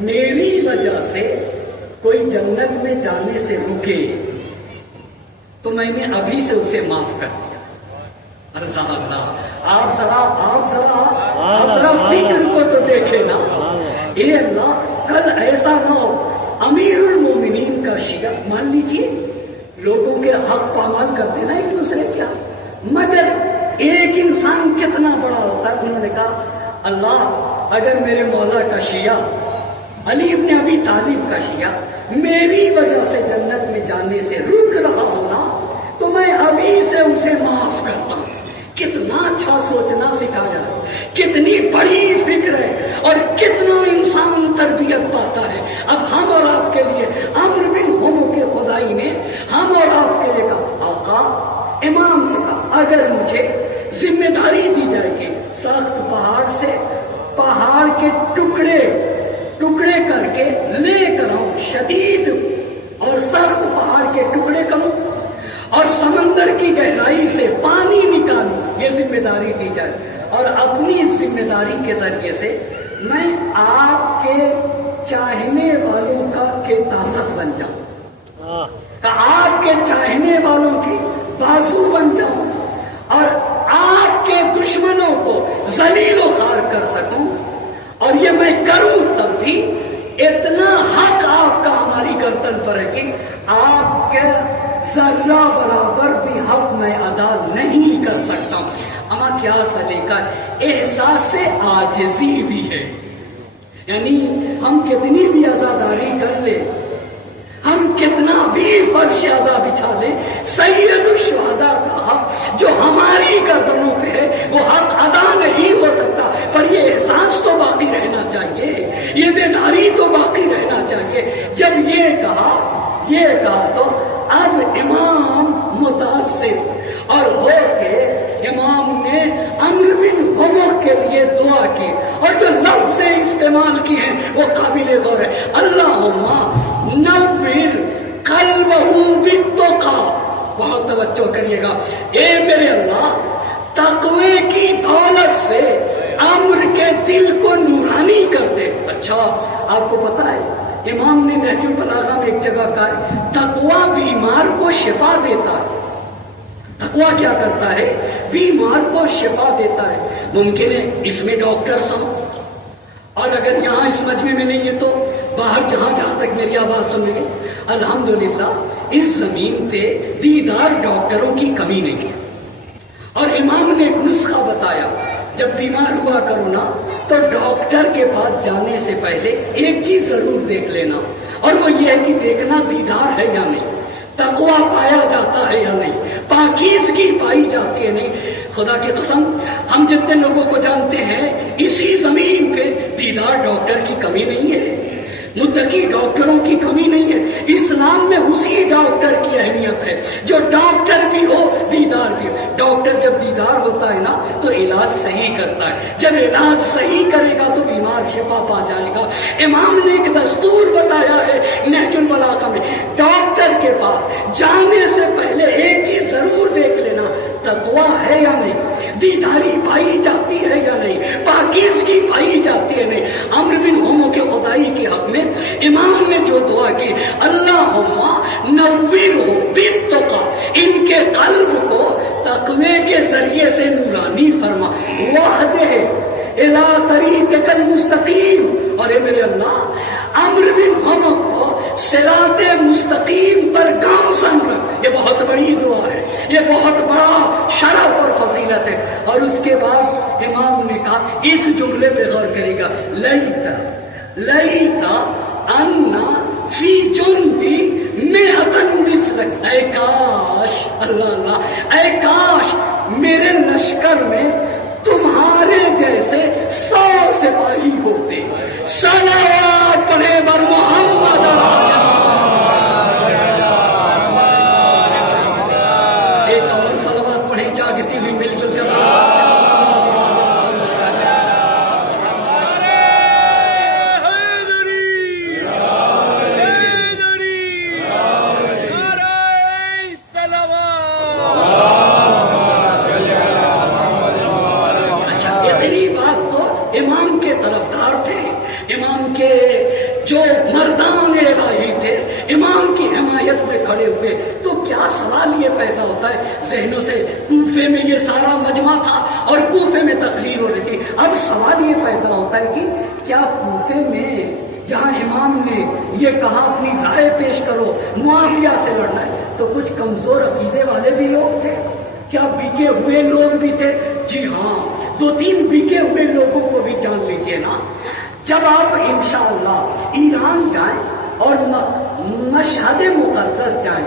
میری وجہ سے کوئی جنت میں جانے سے رکے تو میں نے ابھی سے اسے معاف کر دیا. اللہ اللہ، آپ ذرا فکر کو تو دیکھے نا. اے اللہ، کل ایسا نہ ہو امیر المومنین کا شیعہ، مان لیجیے لوگوں کے حق پامال کرتے نا ایک دوسرے کیا، مگر ایک انسان کتنا بڑا ہوتا ہے. انہوں نے کہا اللہ اگر میرے مولا کا شیعہ علی ابن ابی طالب کا شیعہ میری وجہ سے جنت میں جانے سے رک رہا ہونا تو میں ابھی سے اسے معاف کرتا ہوں. کتنا اچھا سوچنا سکھایا ہے، کتنی بڑی فکر ہے اور کتنا انسان تربیت پاتا ہے. اب ہم اور آپ کے لیے عمرو بن ہم کے خدائی نے ہم اور آپ کے لیے کہا، آقا امام سے کہا اگر مجھے ذمہ داری دی جائے گی سخت پہاڑ سے پہاڑ کے ٹکڑے کر کے لے کر آؤں، شدید اور سخت پہاڑ کے ٹکڑے کروں اور سمندر کی گہرائی سے پانی نکالوں، یہ ذمہ داری دی جائے اور اپنی ذمہ داری کے ذریعے سے میں آپ کے چاہنے والوں کے طاقت بن جاؤں، آپ کے چاہنے والوں کی بازو بن جاؤں اور آپ کے دشمنوں کو ذلیل و خوار کر سکوں. اور یہ میں کروں تب بھی اتنا حق آپ کا ہماری گردن پر ہے کہ آپ کے ذرہ برابر بھی حق میں ادا نہیں کر سکتا. اما کیا سلیقہ، احساس عاجزی بھی ہے. یعنی ہم کتنی بھی عزاداری کر لیں، ہم کتنا بھی فرش عزا بچھا لیں، سید الشہداء کا حق جو ہماری گردنوں پہ ہے وہ حق ادا نہیں ہو سکتا. پر یہ احساس تو باقی رہنا چاہیے، یہ بیداری تو باقی رہنا چاہیے. جب یہ کہا تو اب امام متاثر اور ہو کے امام نے عمرو بن عمر کے لیے دعا کی اور جو لفظ استعمال کی ہیں وہ قابل غور ہے. اللہم نور قلبہ بالتقی، بہت توجہ کریے گا. اے میرے اللہ تقوی کی دولت سے عمرو کے دل کو نورانی کر دے. اچھا آپ کو پتا ہے امام نے نہج البلاغہ میں ایک جگہ کہا تقوی بیمار کو شفا دیتا ہے. تقوی کیا کرتا ہے؟ بیمار کو شفا دیتا ہے. ممکن ہے اس میں ڈاکٹرز ہوں اور اگر یہاں اس مجمع میں نہیں ہے تو باہر جہاں تک میری آواز سن رہی ہے الحمدللہ اس زمین پہ دیدار ڈاکٹروں کی کمی نہیں ہے. اور امام نے ایک نسخہ بتایا، جب بیمار ہوا کرو نا تو ڈاکٹر کے پاس جانے سے پہلے ایک چیز ضرور دیکھ لینا اور وہ یہ ہے کہ دیکھنا دیدار ہے یا نہیں، تقوی پایا جاتا ہے یا نہیں، پاکیزگی پائی جاتی ہے نہیں. خدا کی قسم ہم جتنے لوگوں کو جانتے ہیں اسی زمین پہ دیدار ڈاکٹر کی کمی نہیں ہے، متقی ڈاکٹروں کی کمی نہیں ہے. اسلام میں اسی ڈاکٹر کی اہمیت ہے جو ڈاکٹر بھی ہو دیدار بھی ہو. ڈاکٹر جب دیدار ہوتا ہے نا تو علاج صحیح کرتا ہے، جب علاج صحیح کرے گا تو بیمار شفا پا جائے گا. امام نے ایک دستور بتایا ہے نہج البلاغہ میں، ڈاکٹر کے پاس جانے سے پہلے ایک چیز ضرور دیکھ لینا، تقوی ہے یا نہیں، دیداری پائی جاتی ہے یا نہیں، پاکیزگی پائی جاتی ہے نہیں. عمرو بن ہم کے خدائی کے حق میں امام نے جو دعا کی، اللہم نوّرہ بالتقی، ان کے قلب کو تقوی کے ذریعے سے نورانی فرما، واہدہ الی طریقک المستقیم. اور اے میرے اللہ عمرو بن ہم کو صراط مستقیم پر گامزن رکھ. یہ بہت بڑی دعا ہے، یہ بہت بڑا شرف اور فضیلت ہے. اور اس کے بعد امام نے کہا اس جملے پہ غور کرے گا، لیتا انا فی جندی مئتن مثلک، اے کاش، اللہ اللہ، اے کاش میرے لشکر میں تمہارے جیسے 100 سپاہی ہوتے. صلوات پڑھے بر محمد. ایک اور صلوات پڑھے جاگتی ہوئی مل جل کر. امام کے کھڑے ہوئے تو کیا سوال یہ پیدا ہوتا ہے ذہنوں سے. کوفے میں یہ سارا مجمع تھا اور کوفے میں تقریر ہو رہی تھی. اب سوال یہ پیدا ہوتا ہے کہ کیا کوفے میں جہاں امام نے یہ کہا اپنی رائے پیش کرو معاویہ سے لڑنا ہے تو کچھ کمزور عقیدے والے بھی لوگ تھے؟ کیا بکے ہوئے لوگ بھی تھے؟ جی ہاں، 2-3 بکے ہوئے لوگوں کو بھی جان لیجیے نا. جب آپ انشاءاللہ ایران جائیں اور مشہد مقدس جائیں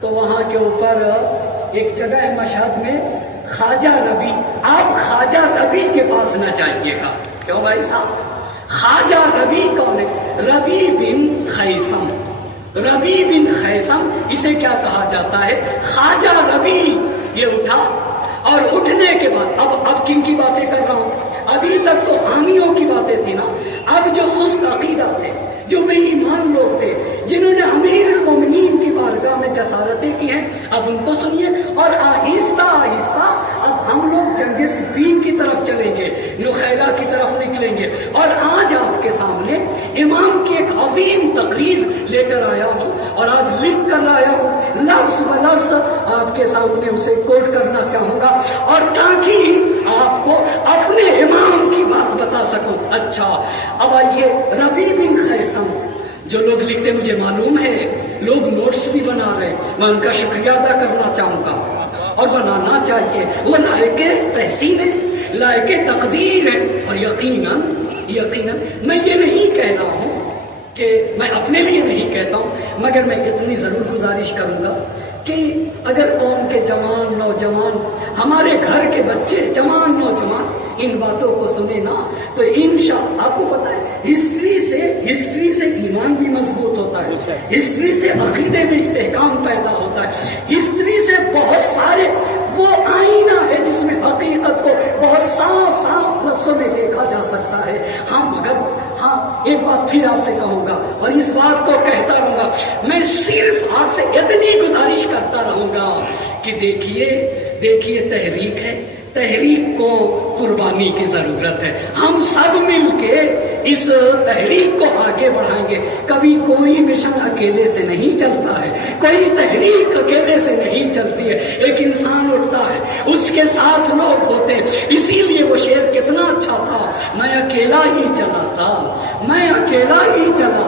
تو وہاں کے اوپر ایک جگہ ہے مشہد میں خواجہ ربیع. آپ خواجہ ربیع کے پاس نہ جائیے گا. کیوں بھائی صاحب؟ خواجہ ربیع کون ہے؟ ربیع بن خیثم. ربیع بن خیثم اسے کیا کہا جاتا ہے؟ خواجہ ربیع. یہ اٹھا اور اٹھنے کے بعد اب کن کی باتیں کر رہا ہوں؟ ابھی تک تو حامیوں کی باتیں تھی نا. اب جو سست عقیدہ تھے، جو بے ایمان لوگ تھے، جنہوں نے امیر المومنین کی بارگاہ میں جسارتیں کی ہیں، اب ان کو سنیے. اور آہستہ آہستہ اب ہم لوگ جنگ صفین کی طرف چلیں گے، نخیلہ کی طرف نکلیں گے. اور آج آپ کے سامنے امام کی ایک عظیم تقریر لے کر آیا ہوں اور آج لکھ کر لایا ہوں، لفظ بلفظ آپ کے سامنے اسے کوٹ کرنا چاہوں گا اور تاکہ آپ کو اپنے امام کی بات بتا سکوں. اچھا، اب آئیے ربیع بن خیثم. جو لوگ لکھتے مجھے معلوم ہے، لوگ نوٹس بھی بنا رہے، میں ان کا شکریہ ادا کرنا چاہوں گا اور بنانا چاہیے. وہ لائق تحسین ہے، لائق تقدیر ہے. اور یقیناً میں یہ نہیں کہہ رہا ہوں کہ میں اپنے لیے نہیں کہتا ہوں، مگر میں اتنی ضرور گزارش کروں گا کہ اگر قوم کے جوان نوجوان، ہمارے گھر کے بچے جوان نوجوان ان باتوں کو سنے نا تو انشاءاللہ آپ کو پتا ہے ہسٹری سے ایمان بھی مضبوط ہوتا ہے، ہسٹری سے عقیدے میں استحکام پیدا ہوتا ہے، ہسٹری سے بہت سارے وہ آئینہ ہے جس میں حقیقت کو بہت صاف لفظوں میں دیکھا جا سکتا ہے. ہاں ایک بات پھر آپ سے کہوں گا اور اس بات کو کہتا رہوں گا. میں صرف آپ سے اتنی گزارش کرتا رہوں گا کہ دیکھیے تحریک ہے، تحریک کو قربانی کی ضرورت ہے. ہم سب مل کے اس تحریک کو آگے بڑھائیں گے. کبھی کوئی مشن اکیلے سے نہیں چلتا ہے، کوئی تحریک اکیلے سے نہیں چلتی ہے. ایک انسان اٹھتا ہے، اس کے ساتھ لوگ ہوتے ہیں. اسی لیے وہ شعر کتنا اچھا تھا، میں اکیلا ہی چلا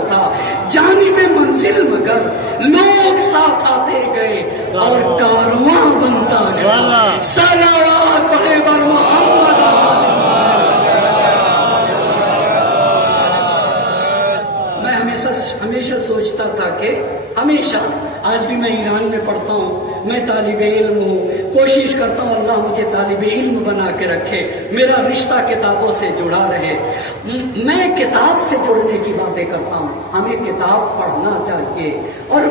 تھا جانب منزل مگر لوگ ساتھ آتے گئے اور کارواں بنتا گیا. صلوات پڑھے بر محمد. میں ہمیشہ سوچتا تھا کہ آج بھی میں ایران میں پڑھتا ہوں، میں طالب علم ہوں، کوشش کرتا ہوں اللہ مجھے طالب علم بنا کے رکھے، میرا رشتہ کتابوں سے جڑا رہے. میں کتاب سے جڑنے کی باتیں کرتا ہوں. ہمیں کتاب پڑھنا چاہیے اور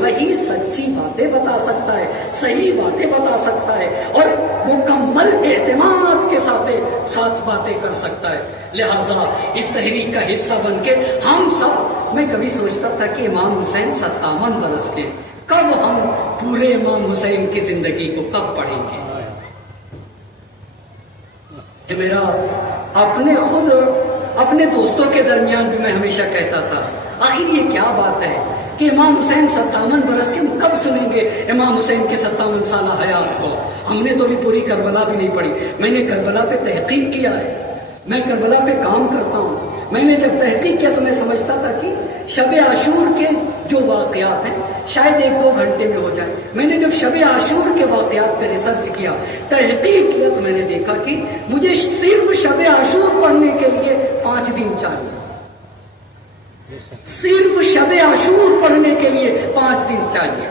وہی سچی باتیں بتا سکتا ہے، صحیح باتیں بتا سکتا ہے اور مکمل اعتماد کے ساتھ باتیں کر سکتا ہے. لہٰذا اس تحریک کا حصہ بن کے ہم سب، میں کبھی سوچتا تھا کہ امام حسین 57 برس کے، کب ہم پورے امام حسین کی زندگی کو کب پڑھیں گے؟ میرا اپنے دوستوں کے درمیان بھی میں ہمیشہ کہتا تھا آخر یہ کیا بات ہے کہ امام حسین 57 برس کے، کب سنیں گے امام حسین کی 57 سالہ حیات کو؟ ہم نے تو بھی پوری کربلا بھی نہیں پڑھی. میں نے کربلا پہ تحقیق کیا ہے، میں کربلا پہ کام کرتا ہوں. میں نے جب تحقیق کیا تو میں سمجھتا تھا کہ شب عاشور کے جو واقعات ہیں شاید 1-2 گھنٹے میں ہو جائے. میں نے جب شب عاشور کے واقعات پہ ریسرچ کیا، تحقیق کیا، تو میں نے دیکھا کہ مجھے صرف شب عاشور پڑھنے کے لیے 5 دن چاہیے. صرف شب عاشور پڑھنے کے لیے 5 دن چاہیے.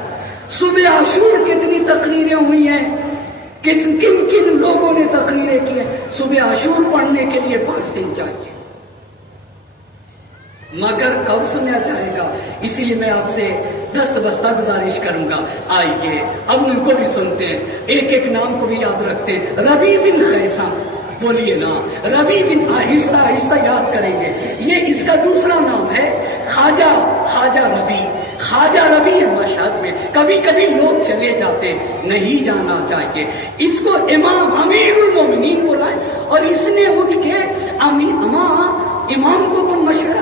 صبح عاشور کتنی تقریریں ہوئی ہیں، کن لوگوں نے تقریریں کی ہیں. صبح عاشور پڑھنے کے لیے 5 دن چاہیے، مگر کب سنا جائے گا؟ اسی لیے میں آپ سے دست بستہ گزارش کروں گا. آئیے اب ان کو بھی سنتے ہیں، ایک نام کو بھی یاد رکھتے ہیں. ربیع بن خیثم، بولیے نا، ربیع بن، آہستہ یاد کریں گے. یہ اس کا دوسرا نام ہے خواجہ ربیع. خواجہ ربیع مشہد میں کبھی لوگ چلے جاتے، نہیں جانا چاہیے. اس کو امام امیر المومنین بلائے اور اس نے اٹھ کے امام کو تم مشورہ،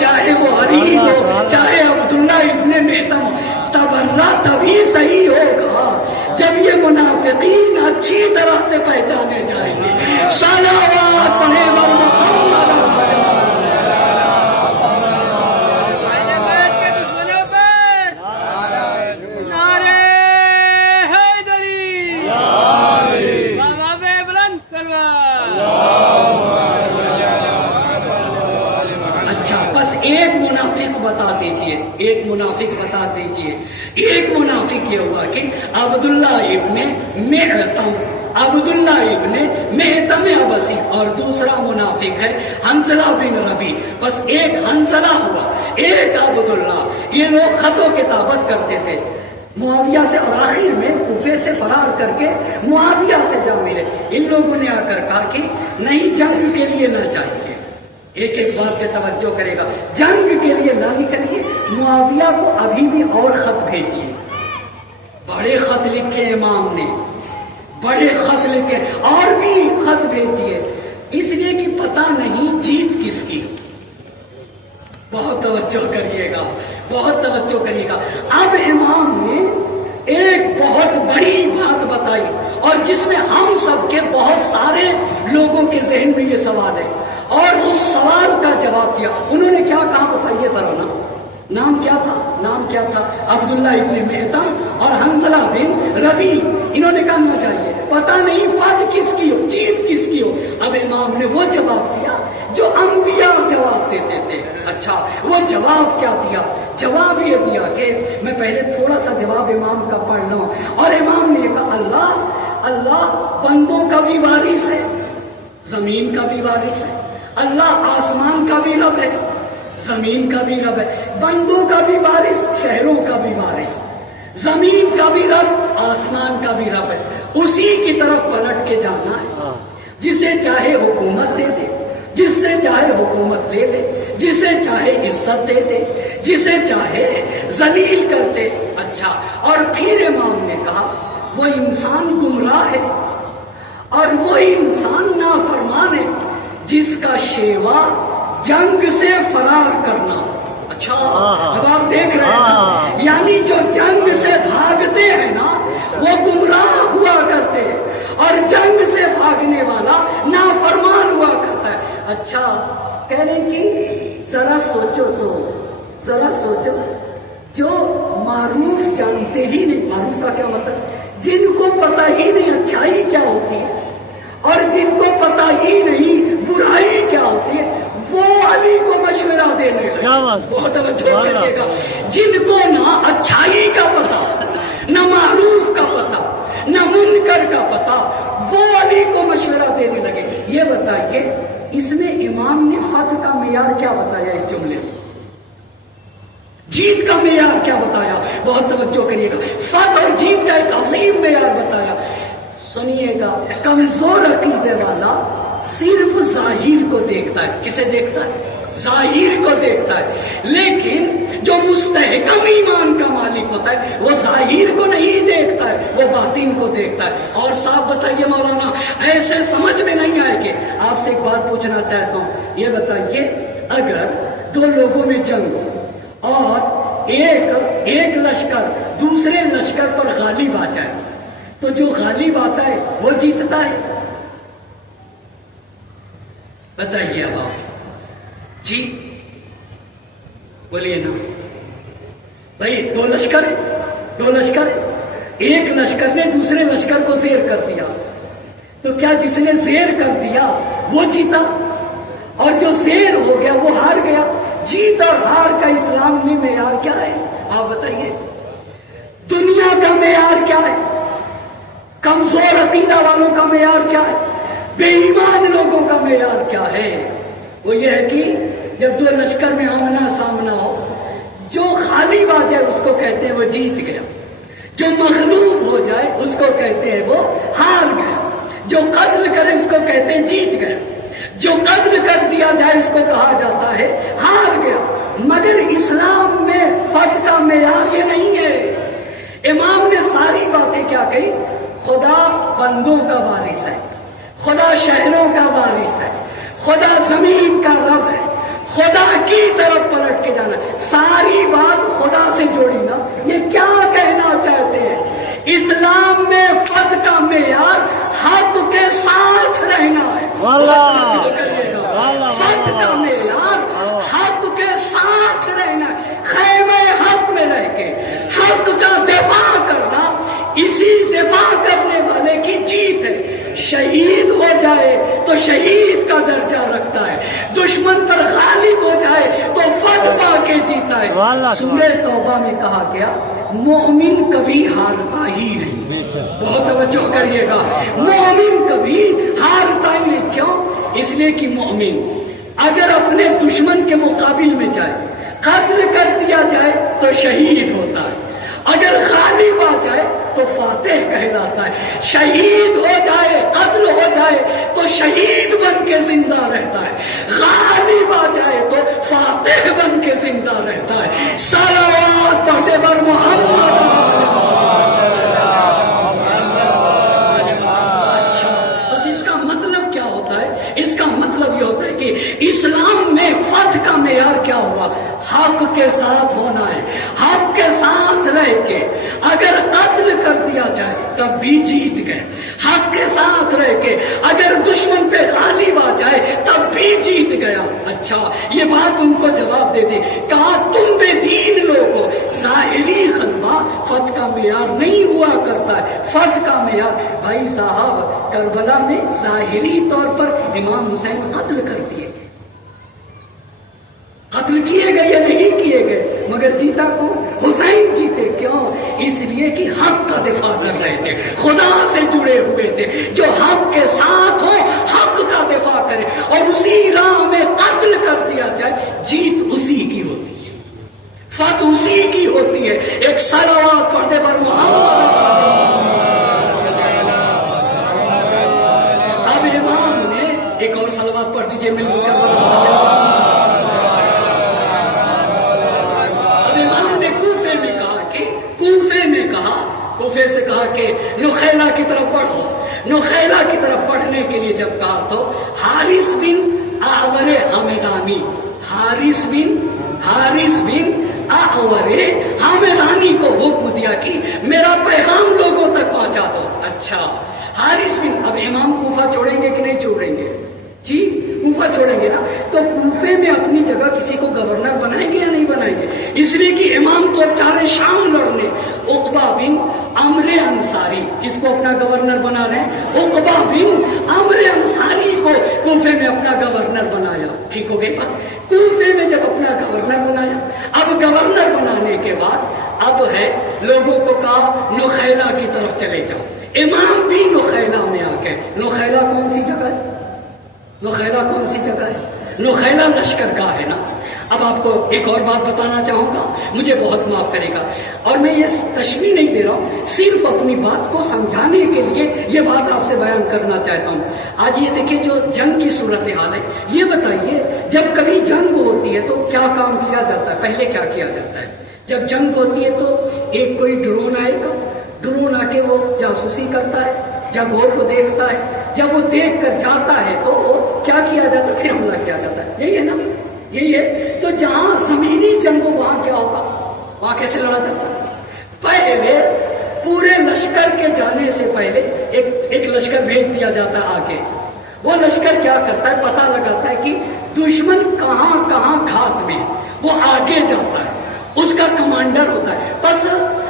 چاہے وہ حرید ہو, چاہے عبداللہ ابن محتم ہو, تبرہ تبھی صحیح ہوگا جب یہ منافقین اچھی طرح سے پہچانے جائیں گے. صلوات پڑھے ور محمد. ایک منافق بتا دیجئے. ایک منافق یہ ہوا کہ عبداللہ ابن محتم عبسی, اور دوسرا منافق ہے حنظلہ بن ربی. بس ایک حنظلہ ہوا, ایک عبداللہ. یہ لوگ خط و کتابت کرتے تھے معاویہ سے, اور آخر میں کوفے سے فرار کر کے معاویہ سے جا ملے. ان لوگوں نے آ کر کہا کہ نہیں, جنگ کے لیے نہ جائیے. ایک ایک بات پہ توجہ کرے گا, جنگ کے لیے نہ نکلیے. معاویہ کو ابھی بھی اور خط بھیجیے. بڑے خط لکھے امام نے, بڑے خط لکھے, اور بھی خط بھیجیے, اس لیے کہ پتہ نہیں جیت کس کی. بہت توجہ کریے گا, بہت توجہ کریے گا. اب امام نے ایک بہت بڑی بات بتائی, اور جس میں ہم سب کے بہت سارے لوگوں کے ذہن میں یہ سوال ہے, اور اس سوال کا جواب دیا. انہوں نے کیا کہا بتائیے ذرا نا. نام کیا تھا؟ نام کیا تھا؟ عبداللہ ابن محتم اور حنظلہ بن ربی. انہوں نے کہا نہ چاہیے, پتہ نہیں فتح کس کی ہو, جیت کس کی ہو. اب امام نے وہ جواب دیا جو انبیاء جواب دیتے تھے. اچھا, وہ جواب کیا دیا؟ جواب یہ دیا کہ میں پہلے تھوڑا سا جواب امام کا پڑھ لوں. اور امام نے کہا اللہ بندوں کا بھی وارث ہے, زمین کا بھی وارث ہے. اللہ آسمان کا بھی رب ہے, زمین کا بھی رب ہے. بندوں کا بھی وارث, شہروں کا بھی وارث. زمین کا بھی رب, آسمان کا بھی رب ہے. اسی کی طرف پلٹ کے جانا ہے. جسے چاہے حکومت دے دے, جس سے چاہے حکومت لے لے, جسے چاہے عزت دے دے, جسے چاہے ذلیل کرتے. اچھا, اور پھر امام نے کہا وہ انسان گمراہ ہے, اور وہ انسان نافرمان ہے جس کا شیوا جنگ سے فرار کرنا. اچھا, اب آپ دیکھ رہے ہیں, یعنی جو جنگ سے بھاگتے ہیں نا وہ گمراہ ہوا کرتے ہیں, اور جنگ سے بھاگنے والا نافرمان ہوا کرتا ہے. اچھا, کہہ رہے کہ ذرا سوچو تو, ذرا سوچو, جو معروف جانتے ہی نہیں, معروف کا کیا مطلب, جن کو پتہ ہی نہیں اچھائی کیا ہوتی ہے, اور جن کو پتہ ہی نہیں برائی کیا ہوتی ہے, وہ علی کو مشورہ دینے لگے. بہت توجہ کریے گا. جن کو نہ اچھائی کا پتہ, نہ معروف کا پتہ, نہ منکر کا پتہ, وہ علی کو مشورہ دینے لگے. یہ بتائیے اس میں امام نے فتح کا معیار کیا بتایا اس جملے میں؟ جیت کا معیار کیا بتایا؟ بہت توجہ کریے گا. فتح اور جیت کا ایک عظیم معیار بتایا. سنیے گا, کمزور عقیدے والا صرف ظاہر کو دیکھتا ہے. کسے دیکھتا ہے؟ ظاہر کو دیکھتا ہے. لیکن جو مستحکم ایمان کا مالک ہوتا ہے وہ ظاہر کو نہیں دیکھتا ہے, وہ باطن کو دیکھتا ہے. اور صاحب بتائیے مولانا, ایسے سمجھ میں نہیں آئے کہ آپ سے ایک بات پوچھنا چاہتا ہوں. یہ بتائیے, اگر دو لوگوں میں جنگ ہو اور ایک لشکر دوسرے لشکر پر غالب آ جائے, تو جو غالب آتا ہے وہ جیتتا ہے. بتائیے اب آپ جی بولیے نا بھائی. دو لشکر, ایک لشکر نے دوسرے لشکر کو زیر کر دیا, تو کیا جس نے زیر کر دیا وہ جیتا, اور جو زیر ہو گیا وہ ہار گیا؟ جیت اور ہار کا اسلام میں معیار کیا ہے آپ بتائیے؟ دنیا کا معیار کیا ہے؟ کمزور عقیدہ والوں کا معیار کیا ہے؟ بے ایمان لوگوں کا معیار کیا ہے؟ وہ یہ ہے کہ جب دو لشکر میں آمنا سامنا ہو, جو غالب آ جائے اس کو کہتے ہیں وہ جیت گیا, جو مغلوب ہو جائے اس کو کہتے ہیں وہ ہار گیا, جو قتل کرے اس کو کہتے ہیں جیت گیا, جو قتل کر دیا جائے اس کو کہا جاتا ہے ہار گیا. مگر اسلام میں فتح کا معیار یہ نہیں ہے. امام نے ساری باتیں کیا کہی؟ خدا بندوں کا وارث ہے, خدا شہروں کا وارث ہے, خدا زمین کا رب ہے, خدا کی طرف پلٹ کے جانا ہے. ساری بات خدا سے جوڑی نا. یہ کیا کہنا چاہتے ہیں؟ اسلام میں فتح کا معیار حق کے ساتھ رہنا ہے. فتح کا معیار حق کے ساتھ رہنا ہے. خیمہ حق میں رہ کے حق کا دفاع کرنا اسی دفاع کرنے والے کی جیت ہے. شہید ہو جائے تو شہید کا درجہ رکھتا ہے. دشمن پر غالب ہو جائے تو فتح پا کے جیتا ہے. سورہ توبہ میں کہا گیا مومن کبھی ہارتا ہی نہیں. بہت توجہ کریے گا. مومن کبھی ہارتا ہی نہیں. کیوں؟ اس لیے کہ مومن اگر اپنے دشمن کے مقابل میں جائے قتل کر دیا جائے تو شہید ہوتا ہے. اگر غالب آ جائے تو فاتح کہلاتا ہے. شہید ہو جائے قتل ہو جائے تو شہید بن کے زندہ رہتا ہے. غالب آ جائے تو فاتح بن کے زندہ رہتا ہے. صلوات پڑھتے بر محمد. اچھا بس اس کا مطلب کیا ہوتا ہے؟ اس کا مطلب یہ ہوتا ہے کہ اسلام میں فتح کا معیار کیا ہوا؟ حق کے ساتھ ہونا ہے. حق کے ساتھ رہ کے اگر قتل کر دیا جائے تب بھی جیت گئے. حق کے ساتھ رہ کے اگر دشمن پہ غالب آ جائے تب بھی جیت گیا. اچھا یہ بات ان کو جواب دے دی. کہا تم بے دین لوگو ظاہری غلبہ فتح کا معیار نہیں ہوا کرتا ہے. فتح کا معیار بھائی صاحب کربلا میں ظاہری طور پر امام حسین قتل کر دیے. قتل کیے گئے یا نہیں کیے گئے مگر جیتا کون؟ حسین جیتے. کیوں؟ اس لیے کہ حق کا دفاع کر رہے تھے. خدا سے جڑے ہوئے تھے. جو حق کے ساتھ ہو حق کا دفاع کرے اور اسی راہ میں قتل کر دیا جائے جیت اسی کی ہوتی ہے. فتح اسی کی ہوتی ہے. ایک صلوات پڑھتے پر محمد. اب امام نے ایک اور صلوات پڑھ دیجئے مل کر کوفے سے کہا کہ نخیلا کی طرف پڑھو. نخیلا کی طرف پڑھنے کے لیے جب کہا تو حارث بن اعور حمدانی اعور حمدانی کو حکم دیا کہ میرا پیغام لوگوں تک پہنچا دو. اچھا حارث بن اب امام کوفہ چھوڑیں گے کہ نہیں چھوڑیں گے؟ جی کوفہ چھوڑیں گے نا. تو کوفے میں اپنی جگہ کسی کو گورنر بنائیں گے یا نہیں بنائیں گے؟ اس لیے کہ امام تو چارے شام لڑنے. عقبہ بن عمر انصاری کس کو اپنا گورنر بنا رہے ہیں؟ عقبہ بن عمر انصاری کو کوفے میں اپنا گورنر بنایا. ٹھیک ہو گئی بات. کوفے میں جب اپنا گورنر بنایا اب گورنر بنانے کے بعد اب ہے لوگوں کو کہا نخیلا کی طرف چلے جاؤ. امام بھی نخیلا میں آ کے. نخیلا کون سی جگہ ہے؟ نخیلا کون سی جگہ ہے؟ نخیلا لشکر گاہ ہے نا. اب آپ کو ایک اور بات بتانا چاہوں گا, مجھے بہت معاف کرے گا, اور میں یہ تشریح نہیں دے رہا ہوں, صرف اپنی بات کو سمجھانے کے لیے یہ بات آپ سے بیان کرنا چاہتا ہوں. آج یہ دیکھیں جو جنگ کی صورتحال ہے, یہ بتائیے جب کبھی جنگ ہوتی ہے تو کیا کام کیا جاتا ہے؟ پہلے کیا کیا جاتا ہے؟ جب جنگ ہوتی ہے تو ایک کوئی ڈرون آئے گا, ڈرون آ کے وہ جاسوسی کرتا ہے, جگہوں کو دیکھتا ہے, جب وہ دیکھ کر جاتا ہے تو کیا کیا جاتا ہے؟ پھر حملہ کیا جاتا ہے. یہی ہے نا, یہی ہے. تو جہاں زمینی جنگ ہو وہاں کیا ہوگا؟ وہاں کیسے لڑا جاتا ہے؟ پہلے پورے لشکر کے جانے سے پہلے ایک لشکر بھیج دیا جاتا ہے آگے. وہ لشکر کیا کرتا ہے؟ پتہ لگاتا ہے کہ دشمن کہاں کہاں گھات میں, وہ آگے جاتا ہے, اس کا کمانڈر ہوتا ہے. بس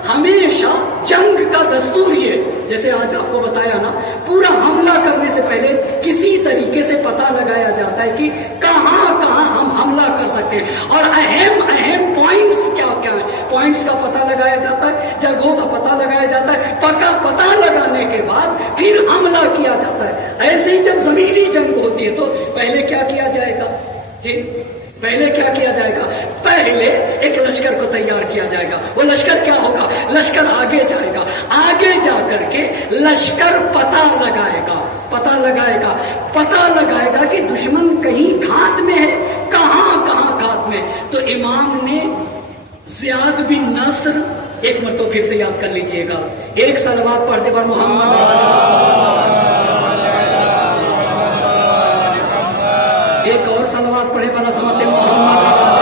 ہمیشہ جنگ کا دستور یہ, جیسے آج آپ کو بتایا نا, پورا حملہ کرنے سے پہلے کسی طریقے سے پتہ لگایا جاتا ہے کہ کہاں کہاں ہم حملہ کر سکتے ہیں, اور اہم اہم پوائنٹس کیا کیا ہیں. پوائنٹس کا پتہ لگایا جاتا ہے, جگہوں کا پتہ لگایا جاتا ہے. پتہ لگانے کے بعد پھر حملہ کیا جاتا ہے. ایسے ہی جب زمینی جنگ ہوتی ہے تو پہلے کیا کیا جائے گا؟ جی پہلے کیا کیا جائے گا؟ پہلے ایک لشکر کو تیار کیا جائے گا. وہ لشکر کیا ہوگا؟ لشکر آگے جائے گا, آگے جا کر کے لشکر پتہ لگائے گا کہ دشمن کہیں گھات میں ہے, کہاں کہاں گھات میں. تو امام نے زیاد بن نصر, ایک مرتبہ پھر سے یاد کر لیجئے گا, ایک صلوات پڑھتے پر محمد, ایک اور صلوات پڑھے پر عظمت محمد.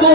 2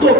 2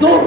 2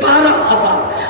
12,000,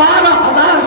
12,000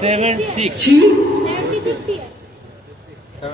76।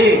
1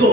2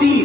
3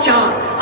4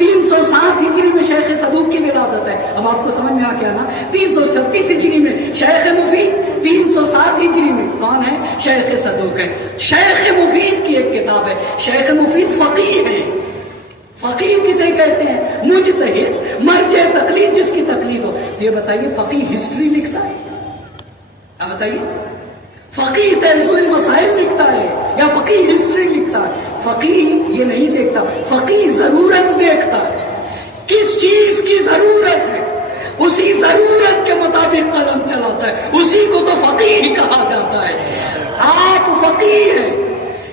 307 ہجری میں شیخ صدوق کی ولادت ہے. اب آپ کو سمجھ میں آ گیا نا. 336 ہجری میں شیخ مفید, 307 ہجری میں کون ہے؟ شیخ صدوق ہے. شیخ مفید کی ایک کتاب ہے. شیخ مفید فقیہ ہے. فقیہ کسے کہتے ہیں؟ مجتہد, مرجع تقلید, جس کی تقلید ہو. تو یہ بتائیے فقیہ ہسٹری لکھتا ہے؟ آپ بتائیے, فقیہ تہذیب المسائل لکھتا ہے یا فقیہ ہسٹری لکھتا ہے؟ فقیہ یہ نہیں دیکھتا, فقیہ ضرورت دیکھتا ہے. کس چیز کی ضرورت ہے اسی ضرورت کے مطابق قلم چلاتا ہے, اسی کو تو فقیہ کہا جاتا ہے. آپ فقیہ ہیں.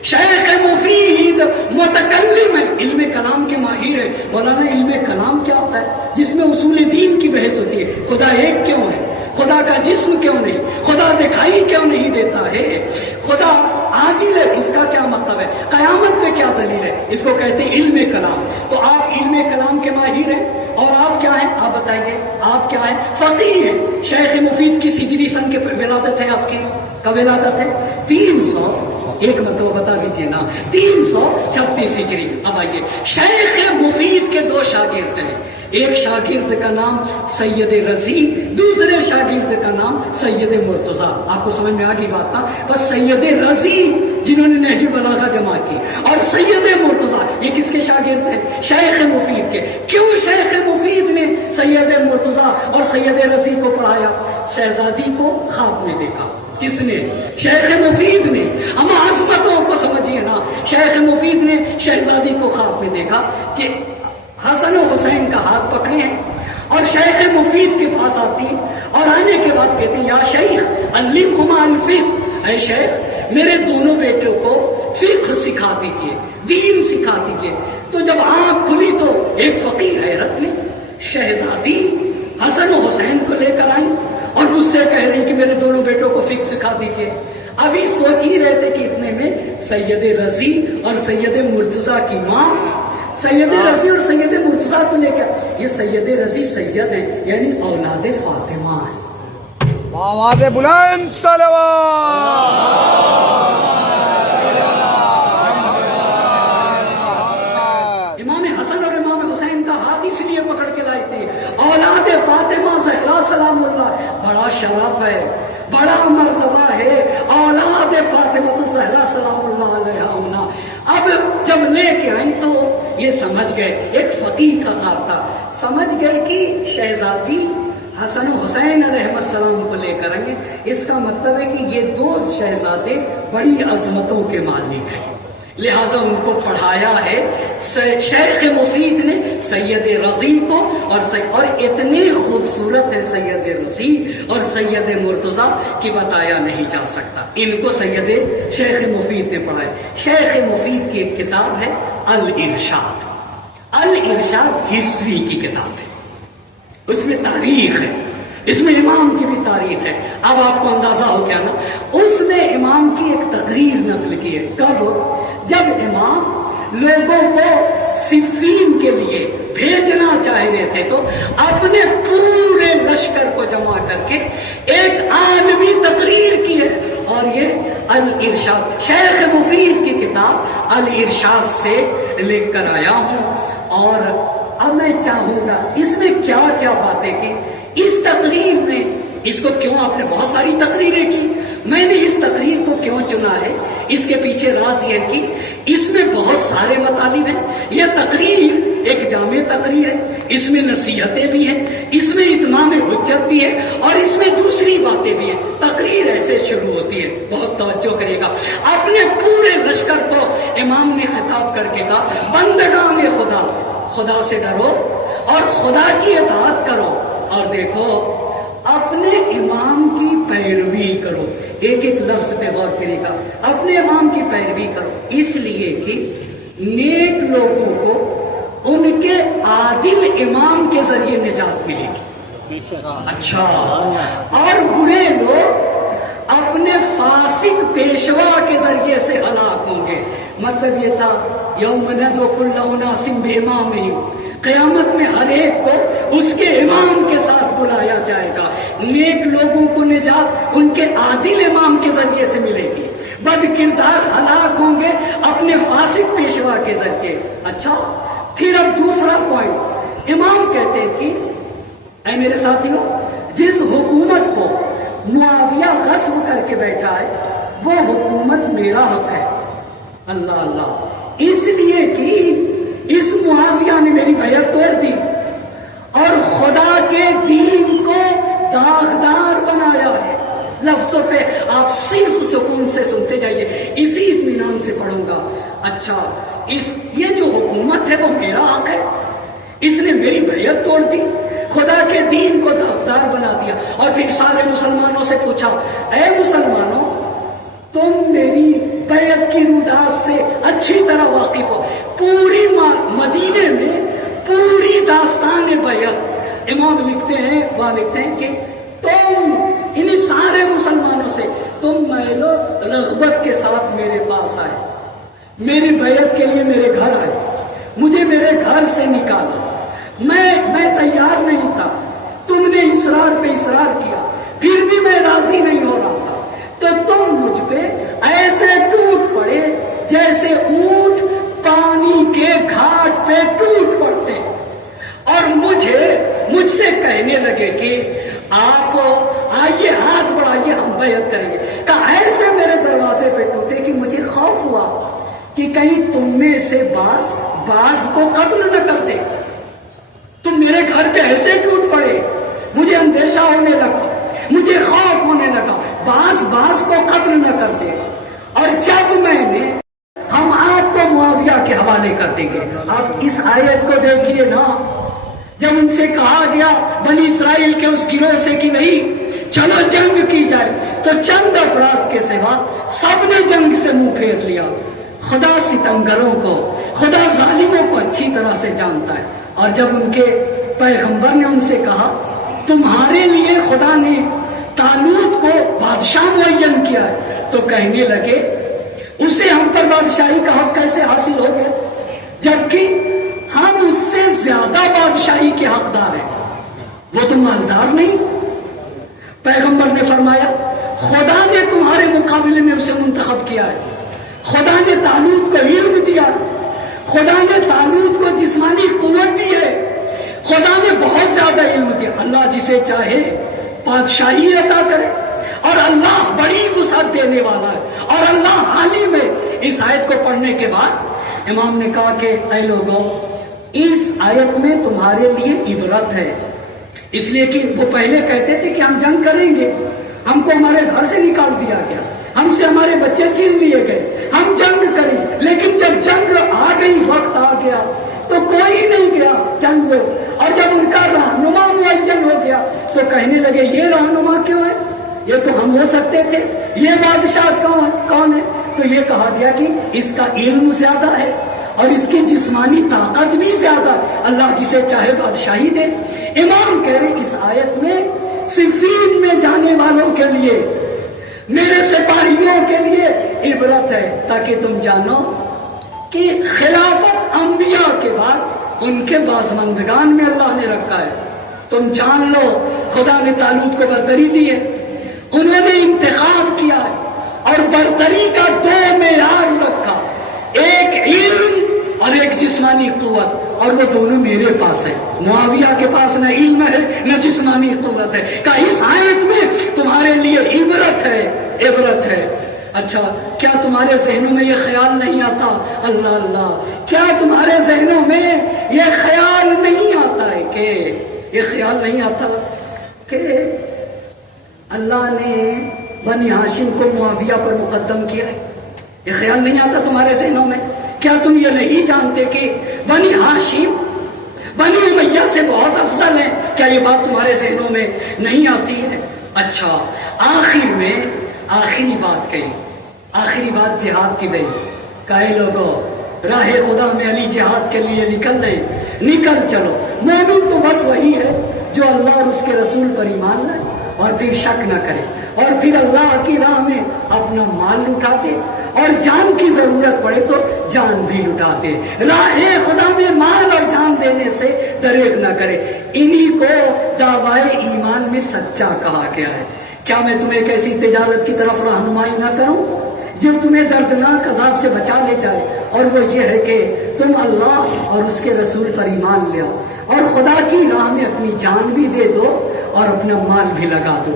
شیخ مفید متکلم ہے, علم کلام کے ماہر ہے. مولانا علم کلام کیا ہوتا ہے؟ جس میں اصول دین کی بحث ہوتی ہے. خدا ایک کیوں ہے؟ خدا کا جسم کیوں نہیں؟ خدا دکھائی کیوں نہیں دیتا ہے؟ خدا عادل ہے, اس کا کیا مطلب ہے؟ قیامت پہ کیا دلیل ہے؟ اس کو کہتے ہیں علم کلام. تو آپ علم کلام کے ماہر ہیں, اور آپ کیا ہیں؟ آپ بتائیے, آپ کیا ہیں؟ فقیہ ہیں. شیخ مفید کس ہجری سن کے ولادت ہے آپ کی؟ کب ولادت ہے؟ 300, ایک مرتبہ بتا دیجئے نا, 336 ہجری. اب آئیے, شیخ مفید کے 2 شاگرد ہیں. ایک شاگرد کا نام سید رضی, دوسرے شاگرد کا نام سید مرتضیٰ. آپ کو سمجھ میں آ گئی بات نا؟ بس سید رضی جنہوں نے نہج البلاغہ جمع کی, اور سید مرتضیٰ یہ کس کے شاگرد ہیں؟ شیخ مفید کے. کیوں شیخ مفید نے سید مرتضیٰ اور سید رضی کو پڑھایا؟ شہزادی کو خواب میں دیکھا. کس نے؟ شیخ مفید نے. ہم عظمتوں کو سمجھیے نا. شیخ مفید نے شہزادی کو خواب میں دیکھا کہ حسن و حسین کا ہاتھ پکڑے ہیں, اور شیخ مفید کے پاس آتی ہیں, اور آنے کے بعد کہتے ہیں یا شیخ علمہما الفقہ, اے شیخ میرے دونوں بیٹوں کو فقہ سکھا دیجئے, دین سکھا دیجئے. تو جب آنکھ کھلی تو ایک فقیہ حیرت میں شہزادی حسن و حسین کو لے کر آئی اور مجھ سے کہہ رہی کہ میرے دونوں بیٹوں کو فقہ سکھا دیجئے. ابھی سوچ ہی رہے تھے کہ اتنے میں سید رضی اور سید مرتضیٰ کی ماں, سید رضی اور سید مرتضیٰ کو لے کر, یہ سید رضی سید ہیں یعنی اولاد فاطمہ ہیں. آواز بلند صلوات. امام حسن اور امام حسین کا ہاتھ اس لیے پکڑ کے لائے تھے, اولاد فاطمہ زہرا سلام اللہ. بڑا شرف ہے, بڑا مرتبہ ہے اولاد فاطمہ تو زہرا سلام اللہ علیہا ہونا. اب جب لے کے آئی تو یہ سمجھ گئے, ایک فقیہ کا خواب تھا, سمجھ گئے کہ شہزادی حسن و حسین علیہ السلام کو لے کر آئیں. اس کا مطلب ہے کہ یہ 2 شہزادے بڑی عظمتوں کے مالک ہیں, لہٰذا ان کو پڑھایا ہے شیخ مفید نے سید رضی کو. اور اتنے خوبصورت ہے سید رضی اور سید مرتضیٰ کی بتایا نہیں جا سکتا. ان کو شیخ مفید نے پڑھایا. شیخ مفید کی ایک کتاب ہے الارشاد. الارشاد ہسٹری کی کتاب ہے, اس میں تاریخ ہے, اس میں امام کی بھی تاریخ ہے. اب آپ کو اندازہ ہو گیا نا, اس میں امام کی ایک تقریر نقل کی ہے. کب؟ جب امام لوگوں کو صفین کے لیے بھیجنا چاہ رہے تھے تو اپنے پورے لشکر کو جمع کر کے ایک عالمی تقریر کی ہے, اور یہ الارشاد شیخ مفید کی کتاب الارشاد سے لکھ کر آیا ہوں. اور اب میں چاہوں گا اس میں کیا کیا باتیں کی. اس تقریر میں, اس کو کیوں, آپ نے بہت ساری تقریریں کی, میں نے اس تقریر کو کیوں چنا ہے, اس کے پیچھے راز یہ کہ اس میں بہت سارے مطالب ہیں. یہ تقریر ایک جامع تقریر ہے, اس میں نصیحتیں بھی ہیں, اس میں اتمام حجت بھی ہے, اور اس میں دوسری باتیں بھی ہیں. تقریر ایسے شروع ہوتی ہے, بہت توجہ کرے گا. اپنے پورے لشکر کو امام نے خطاب کر کے کہا, بندگان خدا, خدا سے ڈرو اور خدا کی اطاعت کرو, اور دیکھو اپنے امام کی پیروی کرو. ایک ایک لفظ پہ غور کرے گا, اپنے امام کی پیروی کرو, اس لیے کہ نیک لوگوں کو ان کے عادل امام کے ذریعے نجات ملے گی. اچھا, اور برے لوگ اپنے فاسق پیشوا کے ذریعے سے ہلاک ہوں گے. مطلب یہ تھا یوم ندعو کل اناس بامامہم, قیامت میں ہر ایک کو اس کے امام کے ساتھ بلایا جائے گا. نیک لوگوں کو نجات ان کے عادل امام کے ذریعے سے ملے گی, بد کردار ہلاک ہوں گے اپنے فاسق پیشوا کے ذریعے. اچھا, پھر اب دوسرا پوائنٹ، امام کہتے ہیں کہ اے میرے ساتھیوں، جس حکومت کو معاویہ غصب کر کے بیٹھا ہے وہ حکومت میرا حق ہے۔ اللہ اللہ، اس لیے کہ اس معاویہ نے میری بیعت توڑ دی اور خدا کے دین کو داغدار بنایا ہے۔ لفظوں پہ آپ صرف سکون سے سنتے جائیے، اسی اطمینان سے پڑھوں گا۔ اچھا، یہ جو حکومت ہے وہ میرا حق ہے، اس نے میری بیعت توڑ دی، خدا کے دین کو داغدار بنا دیا۔ اور پھر سارے مسلمانوں سے پوچھا، اے مسلمانوں، تم میری بیعت کی رودات سے اچھی طرح واقف ہو۔ پوری مدینے میں پوری داستان بیعت امام لکھتے ہیں کہ تم ان سارے مسلمانوں سے تم میل و رغبت کے ساتھ میرے پاس آئے، میری بیعت کے لیے میرے گھر آئے، مجھے میرے گھر سے نکالا، میں تیار نہیں تھا، تم نے اصرار پہ اصرار کیا، پھر بھی میں راضی نہیں ہو رہا تھا، تو تم مجھ پہ ایسے ٹوٹ پڑے جیسے اونٹ پانی کے گھاٹ پہ ٹوٹ پڑتے ہیں، اور مجھ سے کہنے لگے کہ آپ آئیے، ہاتھ بڑھائیے، ہم بیعت کریں گے۔ کہا ایسے میرے دروازے پہ ٹوٹے کہ مجھے خوف ہوا کہ کہیں تم میں سے باز کو قتل نہ کر دے۔ تم میرے گھر پہ ایسے ٹوٹ پڑے، مجھے اندیشہ ہونے لگا، مجھے خوف ہونے لگا باز کو قتل نہ کر دے۔ اور جب ہم آپ کو معاویہ کے حوالے کر دیں گے۔ آپ اس آیت کو دیکھیے نا، جب ان سے کہا گیا بنی اسرائیل کے اس گروہ سے کہ نہیں چلو جنگ کی جائے، تو چند افراد کے سوا سب نے جنگ سے منہ پھیر لیا۔ خدا ستمگروں کو، خدا ظالموں کو اچھی طرح سے جانتا ہے۔ اور جب ان کے پیغمبر نے ان سے کہا تمہارے لیے خدا نے طالوت کو بادشاہ معین کیا ہے، تو کہنے لگے اسے ہم پر بادشاہی کا حق کیسے حاصل ہو گیا، جبکہ ہم اس سے زیادہ بادشاہی کے حقدار ہیں، وہ تو مالدار نہیں۔ پیغمبر نے فرمایا خدا نے تمہارے مقابلے میں اسے منتخب کیا ہے، خدا نے طالوت کو علم دیا، خدا نے طالوت کو جسمانی قوت دی ہے، خدا نے بہت زیادہ علم دیا۔ اللہ جسے چاہے بادشاہی عطا کرے، اور اللہ بڑی وسعت دینے والا ہے، اور اللہ عالم ہے۔ اس آیت کو پڑھنے کے بعد امام نے کہا کہ اے لوگوں، اس آیت میں تمہارے لیے عبرت ہے، اس لیے کہ وہ پہلے کہتے تھے کہ ہم جنگ کریں گے، ہم کو ہمارے گھر سے نکال دیا گیا، ہم سے ہمارے بچے چھین لیے گئے، ہم جنگ کریں، لیکن جب جنگ آ گئی، وقت آ گیا تو کوئی نہیں گیا جنگ میں، اور جب ان کا رہنما معین ہو گیا تو کہنے لگے یہ رہنما کیوں ہے، یہ تو ہم ہو سکتے تھے، یہ بادشاہ کون ہے؟ تو یہ کہا گیا کہ اس کا علم زیادہ ہے اور اس کی جسمانی طاقت بھی زیادہ ہے، اللہ جسے چاہے بادشاہی دے۔ امام کہہ رہے اس آیت میں صفین میں جانے والوں کے لیے، میرے سپاہیوں کے لیے عبرت ہے، تاکہ تم جانو کہ خلافت انبیاء کے بعد ان کے بازمندگان میں اللہ نے رکھا ہے۔ تم جان لو خدا نے طالوت کو برتری دی ہے، انہوں نے انتخاب کیا ہے، اور برتری کا دو معیار رکھا، ایک علم اور ایک جسمانی قوت، اور وہ دونوں میرے پاس ہے۔ معاویہ کے پاس نہ علم ہے نہ جسمانی قوت ہے، کہ اس آیت میں تمہارے لیے عبرت ہے، عبرت ہے۔ اچھا، کیا تمہارے ذہنوں میں یہ خیال نہیں آتا، اللہ اللہ، کیا تمہارے ذہنوں میں یہ خیال نہیں آتا ہے کہ یہ خیال نہیں آتا کہ اللہ نے بنی ہاشم کو معاویہ پر مقدم کیا ہے؟ یہ خیال نہیں آتا تمہارے ذہنوں میں؟ کیا تم یہ نہیں جانتے کہ بنی ہاشم بنی امیہ سے بہت افضل ہیں؟ کیا یہ بات تمہارے ذہنوں میں نہیں آتی ہے؟ اچھا، آخر میں آخری بات کہی، آخری بات جہاد کی گئی، کہے لوگوں راہ خدا میں علی جہاد کے لیے نکل چلو۔ مومن تو بس وہی ہے جو اللہ اور اس کے رسول پر ایمان لائے اور پھر شک نہ کرے، اور پھر اللہ کی راہ میں اپنا مال لٹا دے، اور جان کی ضرورت پڑے تو جان بھی لٹا دے، راہ خدا میں مال اور جان دینے سے دریغ نہ کرے۔ انہی کو دعوائے ایمان میں سچا کہا گیا ہے۔ کیا میں تمہیں ایک ایسی تجارت کی طرف رہنمائی نہ کروں جو تمہیں دردناک عذاب سے بچا لے جائے، اور وہ یہ ہے کہ تم اللہ اور اس کے رسول پر ایمان لے آؤ اور خدا کی راہ میں اپنی جان بھی دے دو اور اپنا مال بھی لگا دو۔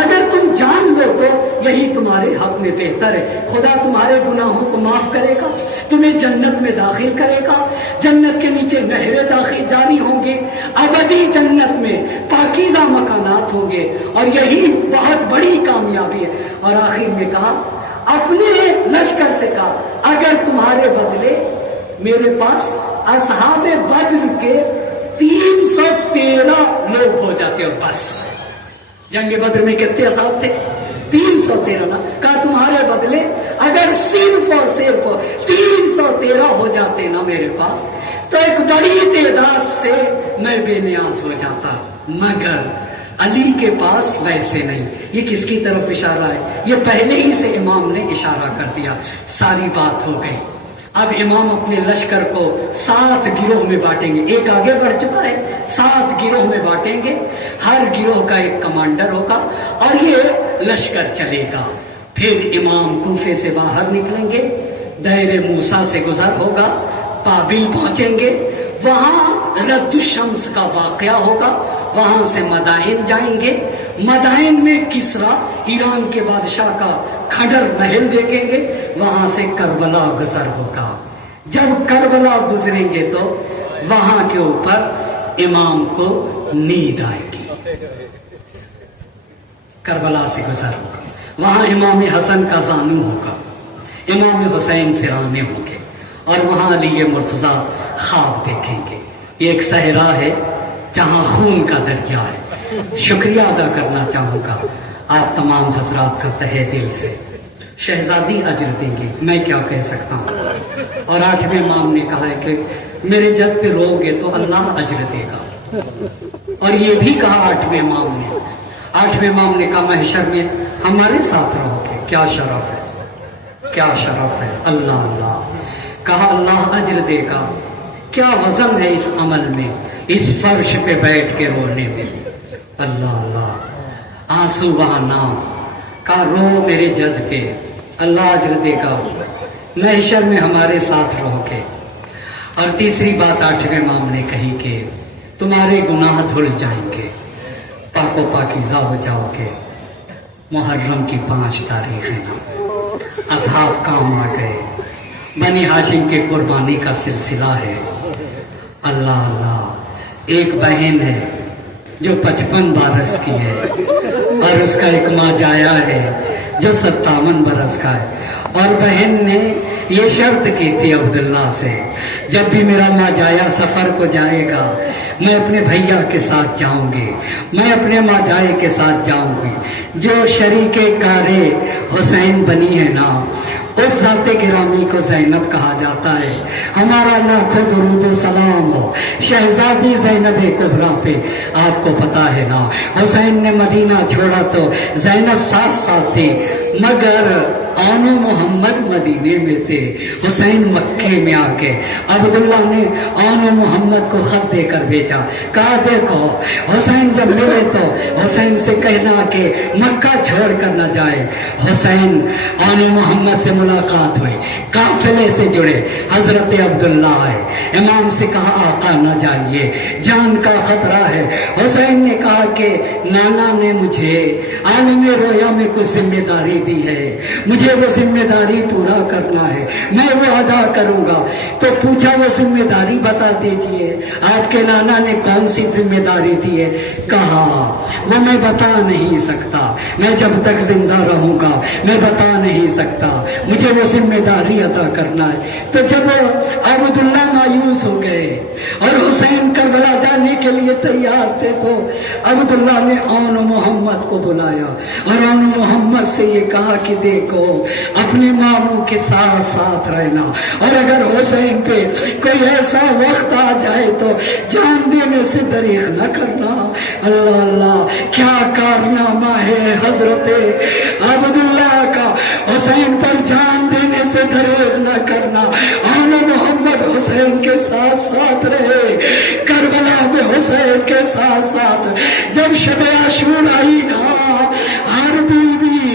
اگر تم جان لو تو یہی تمہارے حق میں بہتر ہے۔ خدا تمہارے گناہوں کو معاف کرے گا، تمہیں جنت میں داخل کرے گا، جنت کے نیچے نہریں داخل جاری ہوں گے، ابدی جنت میں پاکیزہ مکانات ہوں گے، اور یہی بہت بڑی کامیابی ہے۔ اور آخر میں کہا، اپنے لشکر سے کہا، اگر تمہارے بدلے میرے پاس اصحاب بدر کے 313 لوگ ہو جاتے اور بس۔ جنگ بدر میں کتنے اصحاب تھے؟ 313 نا۔ کہا تمہارے بدلے اگر صرف اور صرف 313 ہو جاتے نا میرے پاس، تو ایک بڑی تعداد سے میں بے نیاز ہو جاتا، مگر علی کے پاس ویسے نہیں۔ یہ کس کی طرف اشارہ ہے؟ یہ پہلے ہی سے امام نے اشارہ کر دیا، ساری بات ہو گئی۔ اب امام اپنے لشکر کو 7 گروہ میں بانٹیں گے، ایک آگے بڑھ چکا ہے، 7 گروہ میں بانٹیں گے، ہر گروہ کا ایک کمانڈر ہوگا اور یہ لشکر چلے گا۔ پھر امام کوفے سے باہر نکلیں گے، دیر موسیٰ سے گزر ہوگا، بابل پہنچیں گے، وہاں رد الشمس کا واقعہ ہوگا، وہاں سے مدائن جائیں گے، مدائن میں کسرا ایران کے بادشاہ کا کھنڈر محل دیکھیں گے، وہاں سے کربلا گزر ہوگا۔ جب کربلا گزریں گے تو وہاں کے اوپر امام کو نیند آئے گی، کربلا سے گزر ہوگا، وہاں امام حسن کا زانو ہوگا، امام حسین سرانے ہوں گے، اور وہاں علی مرتضیٰ خواب دیکھیں گے۔ یہ ایک صحرا ہے جہاں خون کا دریا ہے۔ شکریہ ادا کرنا چاہوں گا آپ تمام حضرات کا تہہ دل سے۔ شہزادی اجر دیں گے، میں کیا کہہ سکتا ہوں۔ اور 8ویں امام نے کہا ہے کہ میرے جد پہ رو گے تو اللہ اجر دے گا، اور یہ بھی کہا 8ویں امام نے۔ 8ویں امام نے کہا محشر میں ہمارے ساتھ رہو گے، کیا شرف ہے، کیا شرف ہے، اللہ اللہ۔ کہا اللہ اجر دے گا، کیا وزن ہے اس عمل میں، اس فرش پہ بیٹھ کے رونے میں، اللہ اللہ۔ آنسو بہانا، کہا رو میرے جد پہ، اللہ اجر دے گا، محشر میں ہمارے ساتھ رہو گے۔ اور تیسری بات 8ویں امام نے کہی کہ تمہارے گناہ دھل جائیں گے، پاک و پاکیزہ ہو جاؤ گے۔ محرم کی 5 تاریخ ہے نا، اصحاب کام آ گئے، بنی ہاشم کے قربانی کا سلسلہ ہے، اللہ اللہ۔ ایک بہن ہے جو 55 برس کی ہے، اور اس کا ایک ماں جایا ہے جو 57 برس کا ہے، اور بہن نے یہ شرط کی تھی عبداللہ سے، جب بھی میرا ماں جایا سفر کو جائے گا میں اپنے بھیا کے ساتھ جاؤں گی، میں اپنے ماں جائے کے ساتھ جاؤں گی۔ جو شریک کار حسین بنی ہے نا، اس ذات گرامی کو زینب کہا جاتا ہے۔ ہمارا لاکھوں درود و سلام ہو شہزادی زینب کبریٰ پہ۔ آپ کو پتا ہے نا، حسین نے مدینہ چھوڑا تو زینب ساتھ تھی، مگر آن و محمد مدینے میں تھے، حسین مکے میں آ کے عبداللہ نے آن و محمد کو خط دے کر بھیجا، کہا دیکھو حسین جب ملے تو حسین سے کہنا کہ مکہ چھوڑ کر نہ جائے۔ حسین آن و محمد سے ملاقات ہوئی، قافلے سے جڑے، حضرت عبداللہ آئے، امام سے کہا آقا نہ جائیے، جان کا خطرہ ہے۔ حسین نے کہا کہ نانا نے مجھے عالم رویا میں کچھ ذمہ داری دی ہے، مجھے وہ ذمہ داری پورا کرنا ہے، میں وہ ادا کروں گا۔ تو پوچھا وہ ذمہ داری بتا دیجئے، آپ کے نانا نے کون سی ذمہ داری دی ہے؟ کہا وہ میں بتا نہیں سکتا، میں جب تک زندہ رہوں گا میں بتا نہیں سکتا، مجھے وہ ذمہ داری ادا کرنا ہے۔ تو جب عبداللہ مایوس ہو گئے اور حسین کربلا جانے کے لیے تیار تھے تو عبداللہ نے آن و محمد کو بلایا اور آن و محمد سے یہ کہا کہ دیکھو اپنے ماموں کے ساتھ ساتھ رہنا، اور اگر حسین پہ کوئی ایسا وقت آ جائے تو جان دینے سے دریغ نہ کرنا۔ اللہ اللہ، کیا کارنامہ ہے حضرت عبداللہ کا، حسین پر جان دینے سے دریغ نہ کرنا۔ آن محمد حسین کے ساتھ ساتھ رہے، کربلا میں حسین کے ساتھ ساتھ۔ جب شب عاشور آئی نا، ہر بیوی